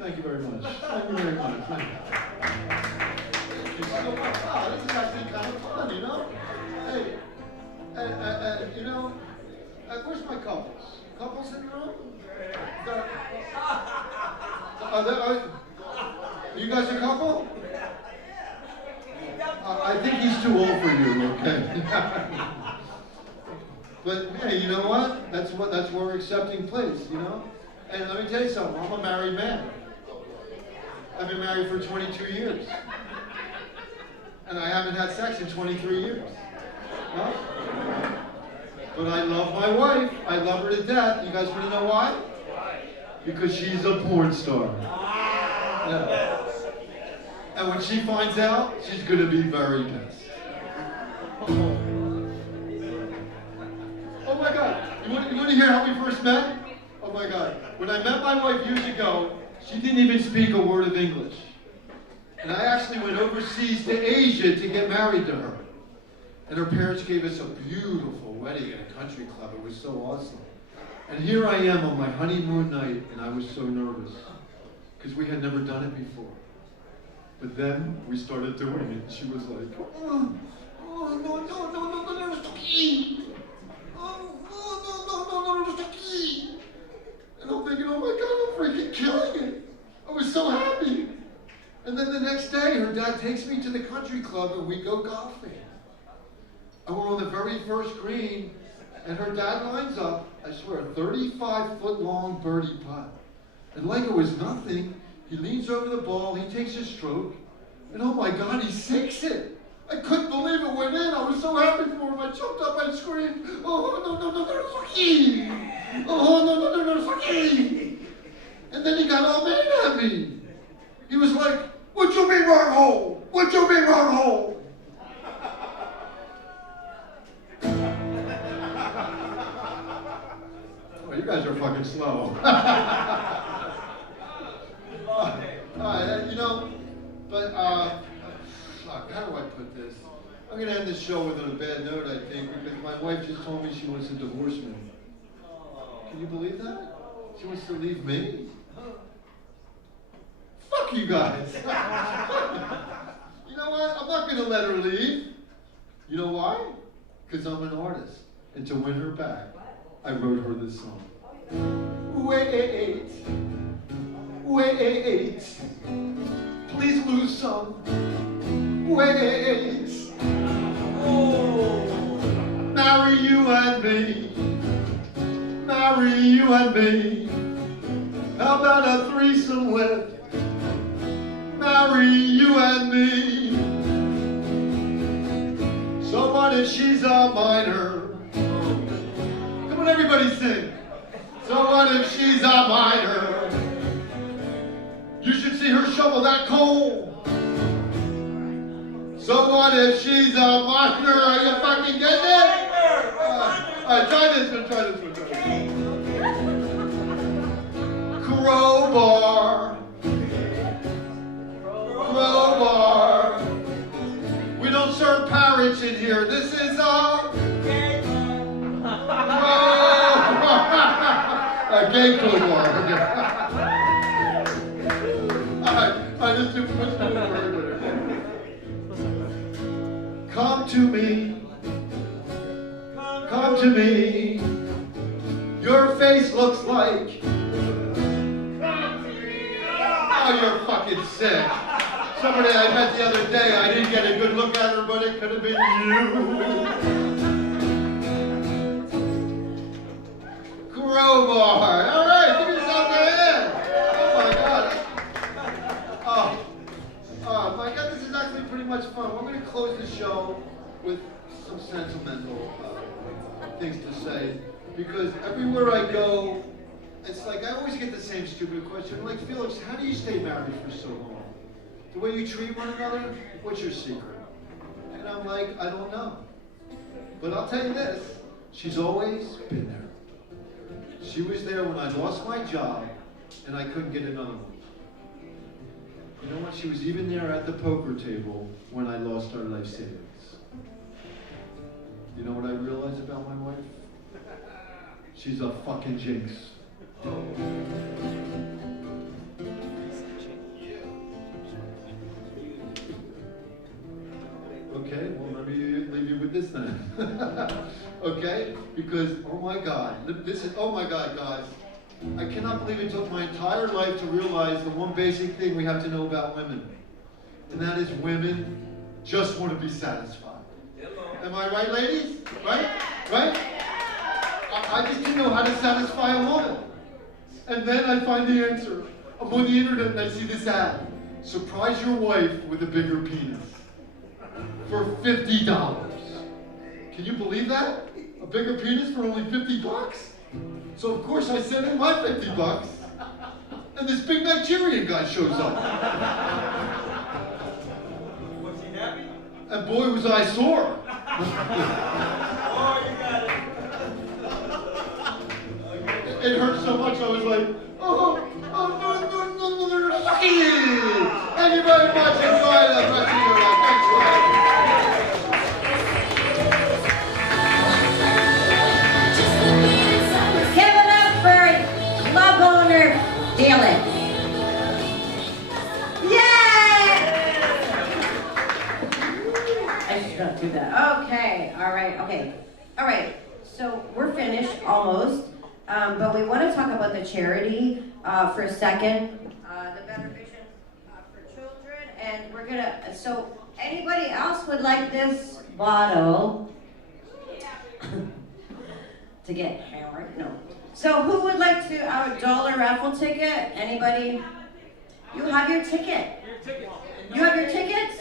Thank you very much. Thank you very much. Thank you. But hey, you know what? That's where accepting place, you know? And let me tell you something, I'm a married man. I've been married for 22 years. And I haven't had sex in 23 years. Huh? But I love my wife. I love her to death. You guys want to know why? Because she's a porn star. Yeah. And when she finds out, she's going to be very pissed. Oh my God. You want to hear how we first met? Oh my God. When I met my wife years ago, she didn't even speak a word of English. And I actually went overseas to Asia to get married to her. And her parents gave us a beautiful wedding at a country club. It was so awesome. And here I am on my honeymoon night, and I was so nervous because we had never done it before. But then we started doing it, and she was like, oh, no, it's okay. Oh, no, it's okay. And I'm thinking, oh my God, I'm freaking killing it. I was so happy. And then the next day, her dad takes me to the country club, and we go golfing. And we're on the very first green, and her dad lines up, I swear, a 35-foot-long birdie putt. And like it was nothing, he leans over the ball, he takes a stroke, and oh my God, he sinks it. I couldn't believe it went in. I was so happy for him. I jumped up, I screamed, oh, no, it's okay. Oh, no, it's okay. And then he got all mad at me. He was like, what you mean wrong hole? What you mean wrong hole? You guys are fucking slow. You know, but, fuck, how do I put this? I'm gonna end this show with on a bad note, I think, because my wife just told me she wants to divorce me. Can you believe that? She wants to leave me? Fuck you guys. You know what? I'm not gonna let her leave. You know why? Because I'm an artist. And to win her back, I wrote her this song. Wait, please lose some. Wait, marry you and me, marry you and me. How about a threesome with marry you and me? So what if she's a minor? Come on, everybody sing. So what if she's a minor? You should see her shovel that coal. So what if she's a minor? Are you fucking getting it? Alright, try this one. Crowbar. We don't serve parrots in here. This is a gay crowbar. Alright, let's do it. Come to me. Your face looks like. Oh, you're fucking sick. Somebody I met the other day, I didn't get a good look at her, but it could have been you. Crowbar. All right, give yourself a hand. Oh my God, this is actually pretty much fun. We're going to close the show with some sentimental things to say, because everywhere I go, it's like I always get the same stupid question. Like, Felix, how do you stay married for so long? The way you treat one another? What's your secret? And I'm like, I don't know. But I'll tell you this, she's always been there. She was there when I lost my job and I couldn't get another one. You know what? She was even there at the poker table when I lost our life savings. You know what I realized about my wife? She's a fucking jinx. Okay, well, let me leave you with this then. Okay? Because, oh my God, oh my God, guys. I cannot believe it took my entire life to realize the one basic thing we have to know about women. And that is women just want to be satisfied. Am I right, ladies? Right? Right? I just didn't know how to satisfy a woman. And then I find the answer. I'm on the internet and I see this ad. Surprise your wife with a bigger penis. For $50. Can you believe that? A bigger penis for only $50? So of course I sent in my $50. And this big Nigerian guy shows up. Was he happy? And boy was I sore. Oh, you got it. It hurt so much I was like, oh, no. Thank you very much. Enjoy the rest of your life. Thanks, guys. Give it up for club owner Dylan. Yay! I should not do that. Okay, all right. So we're finished almost, but we want to talk about the charity for a second. The Better Vision for Children, and we're gonna. So anybody else would like this bottle? To get hammered? No. So who would like to, our $1 raffle ticket? Anybody? You have your ticket. You have your tickets?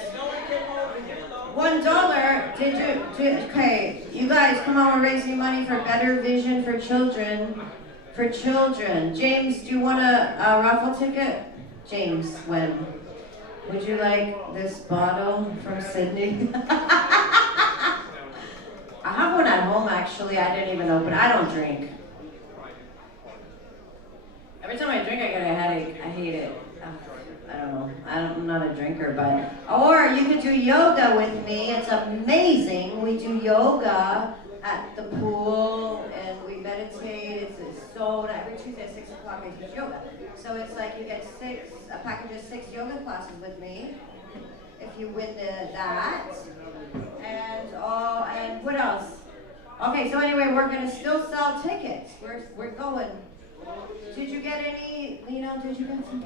$1. Okay, you guys, come on, we're raising money for Better Vision for Children. For children. James, do you want a raffle ticket? James, when? Would you like this bottle from Sydney? I have one at home, actually. I didn't even open it. I don't drink. Every time I drink, I get a headache. I hate it. I don't know. I'm not a drinker, but... Or you could do yoga with me. It's amazing. We do yoga at the pool, and we meditate. It's so... Every Tuesday at 6 o'clock, I teach yoga. So it's like you get a package of 6 yoga classes with me. If you win that. And what else? Okay, so anyway, we're gonna still sell tickets. We're going. Did you get any, Lino, did you get some?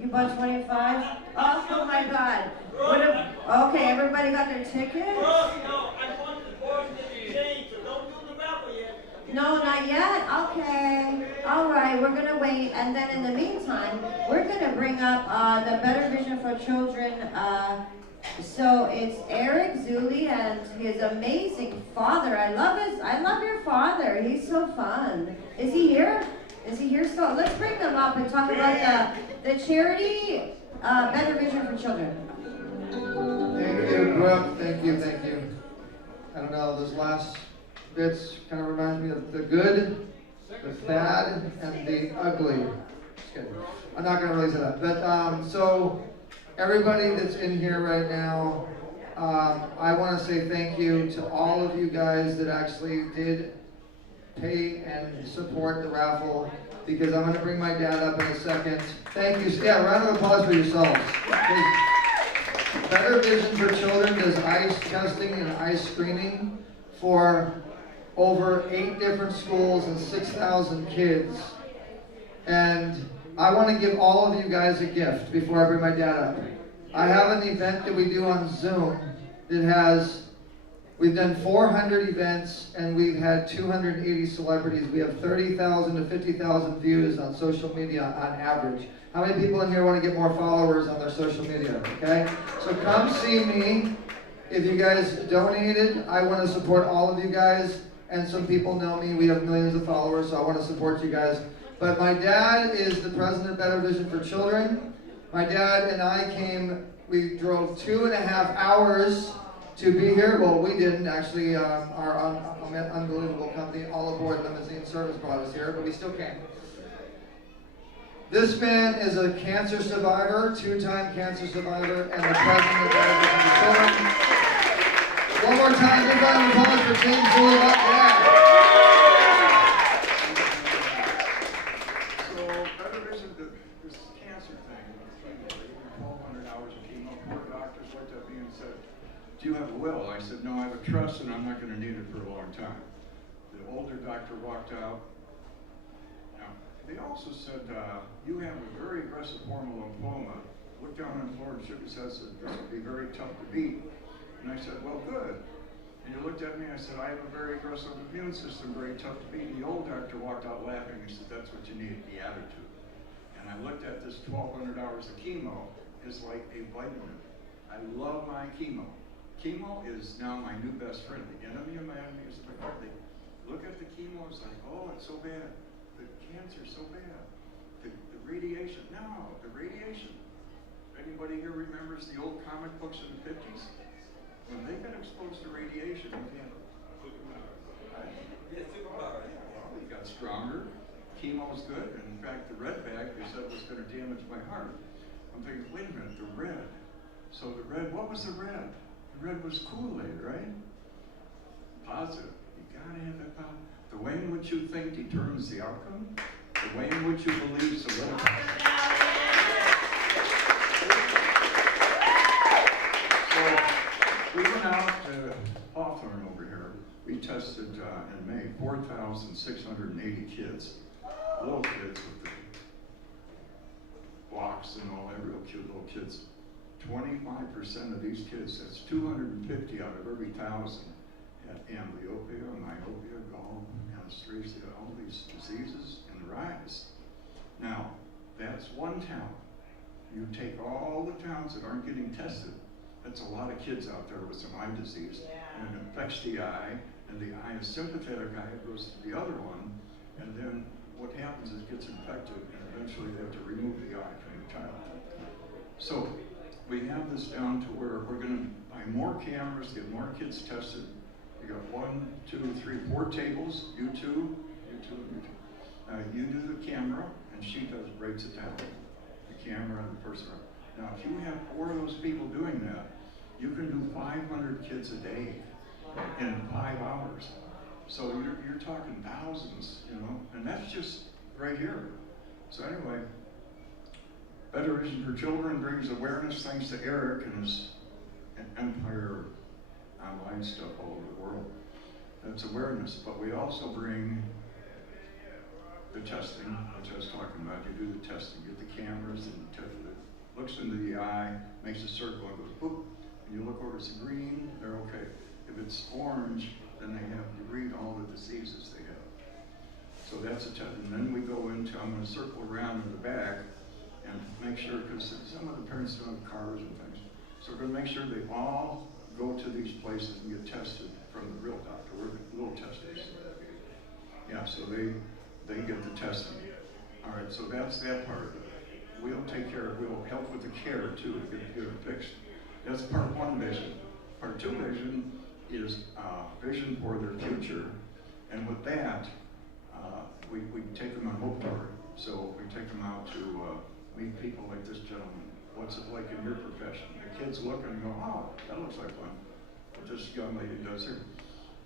You bought 25? Oh my God. Okay, everybody got their tickets? No, I want the boys to change, so don't do the raffle yet. No, not yet? Okay. All right, we're gonna wait. And then in the meantime, we're gonna bring up the Better Vision for Children. So it's Eric Zuli and his amazing father. I love your father. He's so fun. Is he here? So let's bring them up and talk about the charity Better Vision for Children. Thank you, Brooke. Thank you. I don't know, those last bits kind of remind me of the good, the bad, and the ugly. Just kidding. I'm not going to really say that. But so everybody that's in here right now, I want to say thank you to all of you guys that actually did pay and support the raffle, because I'm going to bring my dad up in a second. Thank you. Yeah, round of applause for yourselves. Better Vision for Children does eyes testing and eyes screening for over 8 different schools and 6,000 kids. And I want to give all of you guys a gift before I bring my dad up. I have an event that we do on Zoom that we've done 400 events and we've had 280 celebrities. We have 30,000 to 50,000 views on social media on average. How many people in here want to get more followers on their social media, okay? So come see me. If you guys donated, I want to support all of you guys, and some people know me. We have millions of followers, so I want to support you guys. But my dad is the president of Better Vision for Children. My dad and I we drove 2.5 hours to be here. Well, we didn't actually. Our unbelievable company, All Aboard Limousine Service, brought us here, but we still came. This man is a cancer survivor, 2-time cancer survivor, and the president of Better Vision for Children. One more time, big round of applause for James Bullock. Yeah. So, Better Vision, this cancer thing, 1,200 hours of chemo, poor doctors looked at me and said, "Do you have a will?" I said, "No, I have a trust and I'm not going to need it for a long time." The older doctor walked out. Now, they also said, "You have a very aggressive form of lymphoma." Looked down on the floor and shook his head and said, "This would be very tough to beat." And I said, "Well, good." looked at me, I said, I have a very aggressive immune system, very tough to beat. The old doctor walked out laughing. He said, that's what you need, the attitude. And I looked at this 1,200 hours of chemo is like a vitamin. I love my chemo. Chemo is now my new best friend. The enemy of my enemy is my friend. Look at the chemo, it's like, oh, it's so bad. The cancer's so bad. The radiation, no, the radiation. Anybody here remembers the old comic books in the 50s? When they got exposed to radiation, we got stronger. Chemo's good. And in fact, the red bag, they said was going to damage my heart. I'm thinking, wait a minute, the red. So the red, what was the red? The red was Kool-Aid, right? Positive. You gotta have that positive. The way in which you think determines the outcome. The way in which you believe solidifies. So we went out to Hawthorne over here. We tested in May 4,680 kids. Little kids with the blocks and all that, real cute little kids. 25% of these kids, that's 250 out of every 1,000, had amblyopia, myopia, gall, anaesthesia, all these diseases in the rise. Now, that's one town. You take all the towns that aren't getting tested, that's a lot of kids out there with some eye disease, and it affects the eye, and the eye is sympathetic eye, it goes to the other one, and then what happens is it gets infected, and eventually they have to remove the eye from the child. So, we have this down to where we're going to buy more cameras, get more kids tested. We got 1, 2, 3, 4 tables. You two. You do the camera, and she breaks it down. The camera and the person. Now, if you have 4 of those people doing that, you can do 500 kids a day in 5 hours. So you're talking thousands, you know, and that's just right here. So anyway. Better Vision for Children brings awareness thanks to Eric and his Empire online stuff all over the world. That's awareness, but we also bring the testing, which I was talking about. You do the testing, get the cameras, and it looks into the eye, makes a circle, and goes boop, and you look over, it's green, they're okay. If it's orange, then they have to read all the diseases they have. So that's a test, and then we go into, I'm going to circle around in the back, and make sure, because some of the parents don't have cars and things. So we're going to make sure they all go to these places and get tested from the real doctor. We're the little testers. Yeah, so they get the testing. All right, so that's that part of it. We'll take care of, we'll help with the care too, to get it fixed. That's part 1 vision. Part 2 vision is vision for their future. And with that, we take them on Hope Tour. So we take them out to meet people like this gentleman. What's it like in your profession? The kids look and go, oh, that looks like fun. What this young lady does here.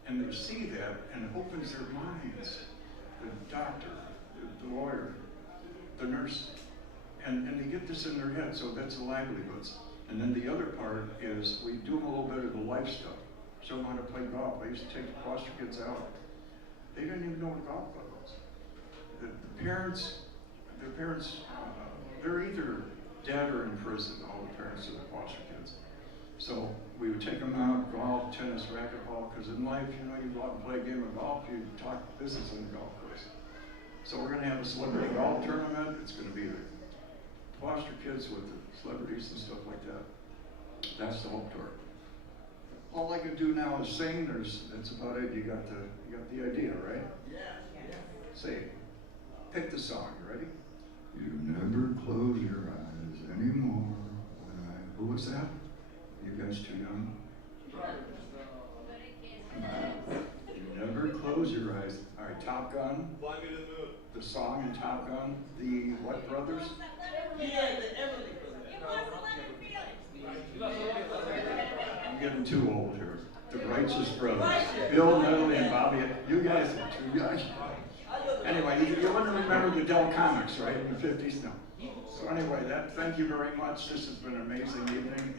And they see that and it opens their minds. The doctor, the lawyer, the nurse, and they get this in their head, so that's the livelihoods. And then the other part is we do them a little bit of the life stuff. Show them how to play golf. I used to take the foster kids out. They didn't even know what a golf club was. The parents, they're either dead or in prison, all the parents of the foster kids. So we would take them out, golf, tennis, racquetball, because in life, you know, you go out and play a game of golf, you talk business in the golf course. So we're going to have a celebrity golf tournament. It's going to be the foster kids with the celebrities and stuff like that. That's the Hope Tour. All I can do now is sing. That's about it. You got the idea, right? Yeah. Say, pick the song. You ready? You never close your eyes anymore. Who was that? You guys too young? You never close your eyes. All right, Top Gun. The song in Top Gun. The what brothers? Yeah, the Everly Brothers. I'm getting too old here. The Righteous Brothers. Bill, Natalie, and Bobby. You guys are too young. Anyway, you wouldn't remember the Dell Comics, right, in the 50s? No. So anyway, thank you very much. This has been an amazing evening.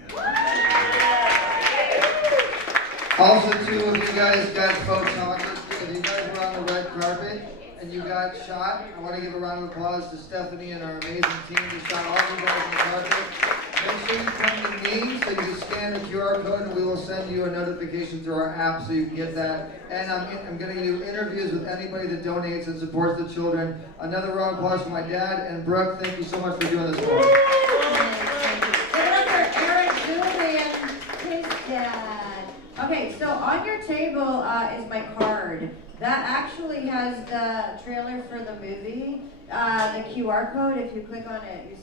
Also, too, if you guys got photographed, if you guys were on the red carpet and you got shot, I want to give a round of applause to Stephanie and our amazing team who shot all you guys on the carpet. Make sure you come to me so you can scan the QR code and we will send you a notification through our app so you can get that. And I'm going to do interviews with anybody that donates and supports the children. Another round of applause for my dad. And Brooke, thank you so much for doing this for us. Give it up for Eric, Julie, and his dad. Okay, so on your table is my card. That actually has the trailer for the movie. The QR code, if you click on it, you see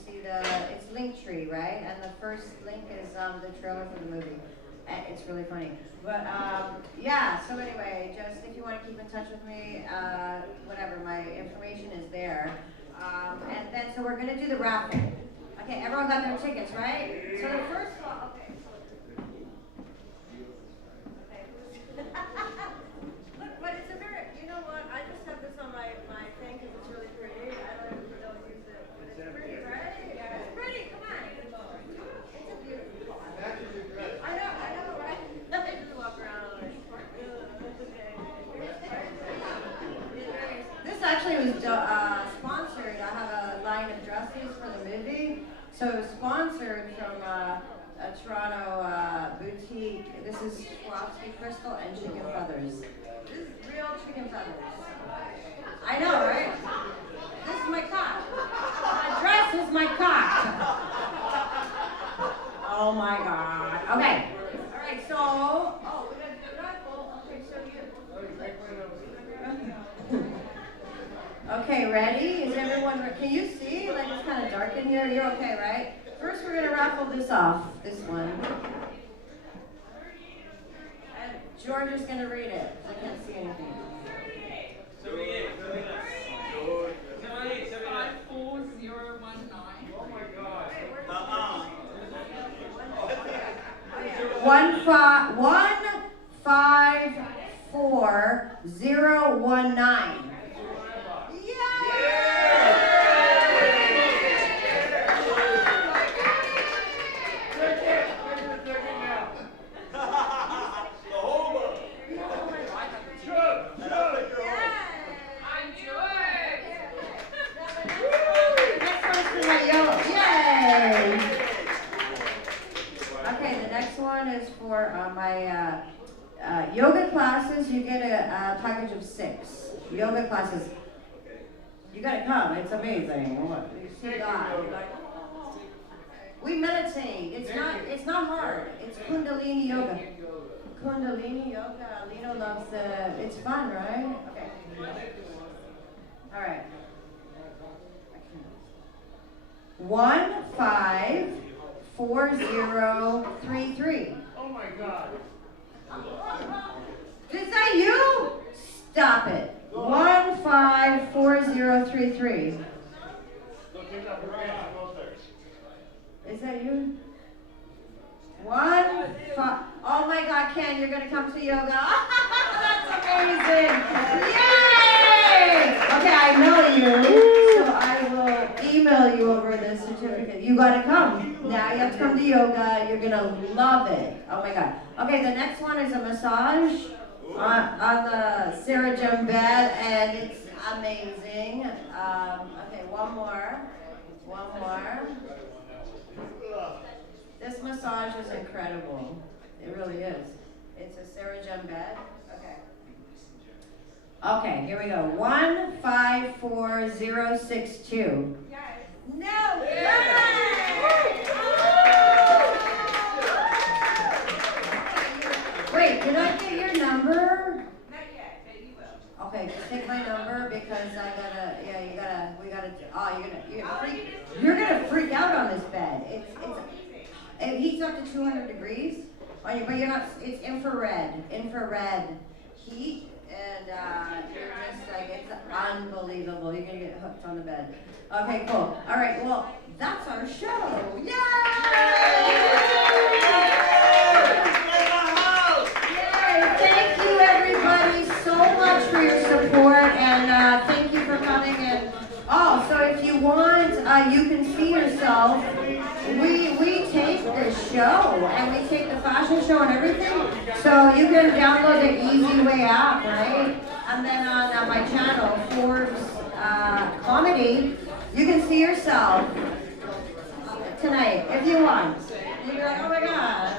it's Linktree, right? And the first link is the trailer for the movie. It's really funny. But yeah, so anyway, just if you want to keep in touch with me, whatever, my information is there. And then, so we're going to do the raffle. Okay, everyone got their tickets, right? So the first one, okay. Look, but it's a very, you know what, I just have this on my thing because it's really pretty. I don't use it, but it's pretty, right? Yeah. It's pretty, come on. It's a beautiful one. I know, right? I just walk around like, this actually was sponsored. I have a line of dresses for the movie. So it was sponsored from a Toronto boutique. This is Swarovski crystal and chicken feathers. This is real chicken feathers. I know, right? This is my cock. My dress is my cock. Oh my God. Okay. All right. So, oh, we gotta do the raffle. Okay. So you. Okay. Ready? Is everyone? Can you see? Like it's kind of dark in here. You're okay, right? First, we're gonna raffle this off. This one. And George is gonna read it. I can't see anything. 54019. Oh my God. 154019. Is for my yoga classes. You get a package of 6 yoga classes. You gotta come. It's amazing. What? You see God. You're like, oh. We meditate. It's not hard. It's Kundalini yoga. Kundalini yoga. Lino loves it's fun, right? Okay. All right. 154033. Oh my God. Is that you? Stop it. 154033. Is that you? Oh my God, Ken, you're gonna come to yoga. That's amazing. Yay! Okay, I know you, so I will email you over the certificate. You gotta come. Now you have to come to yoga. You're gonna love it. Oh my God. Okay, the next one is a massage on the Sarah Jim bed, and it's amazing. Okay, one more. This massage is incredible. It really is. It's a Sarah Jim bed. Okay, here we go. 154062. No! Wait, did I get your number? Not yet, but you will. Okay, just take my number because you're gonna freak out on this bed. It heats up to 200 degrees, but you're not, it's infrared heat. And you're just like, it's unbelievable. You're gonna get hooked on the bed. Okay, cool. All right, well, that's our show. Yay! Yay! Thank you, everybody, so much for your support, and thank you for coming. And so if you want, you can see yourself. We tape this show, and we tape the fashion show and everything, so you can download the Easy Way app, right? And then on my channel, Forbes Comedy, you can see yourself tonight, if you want. You're like, oh my God.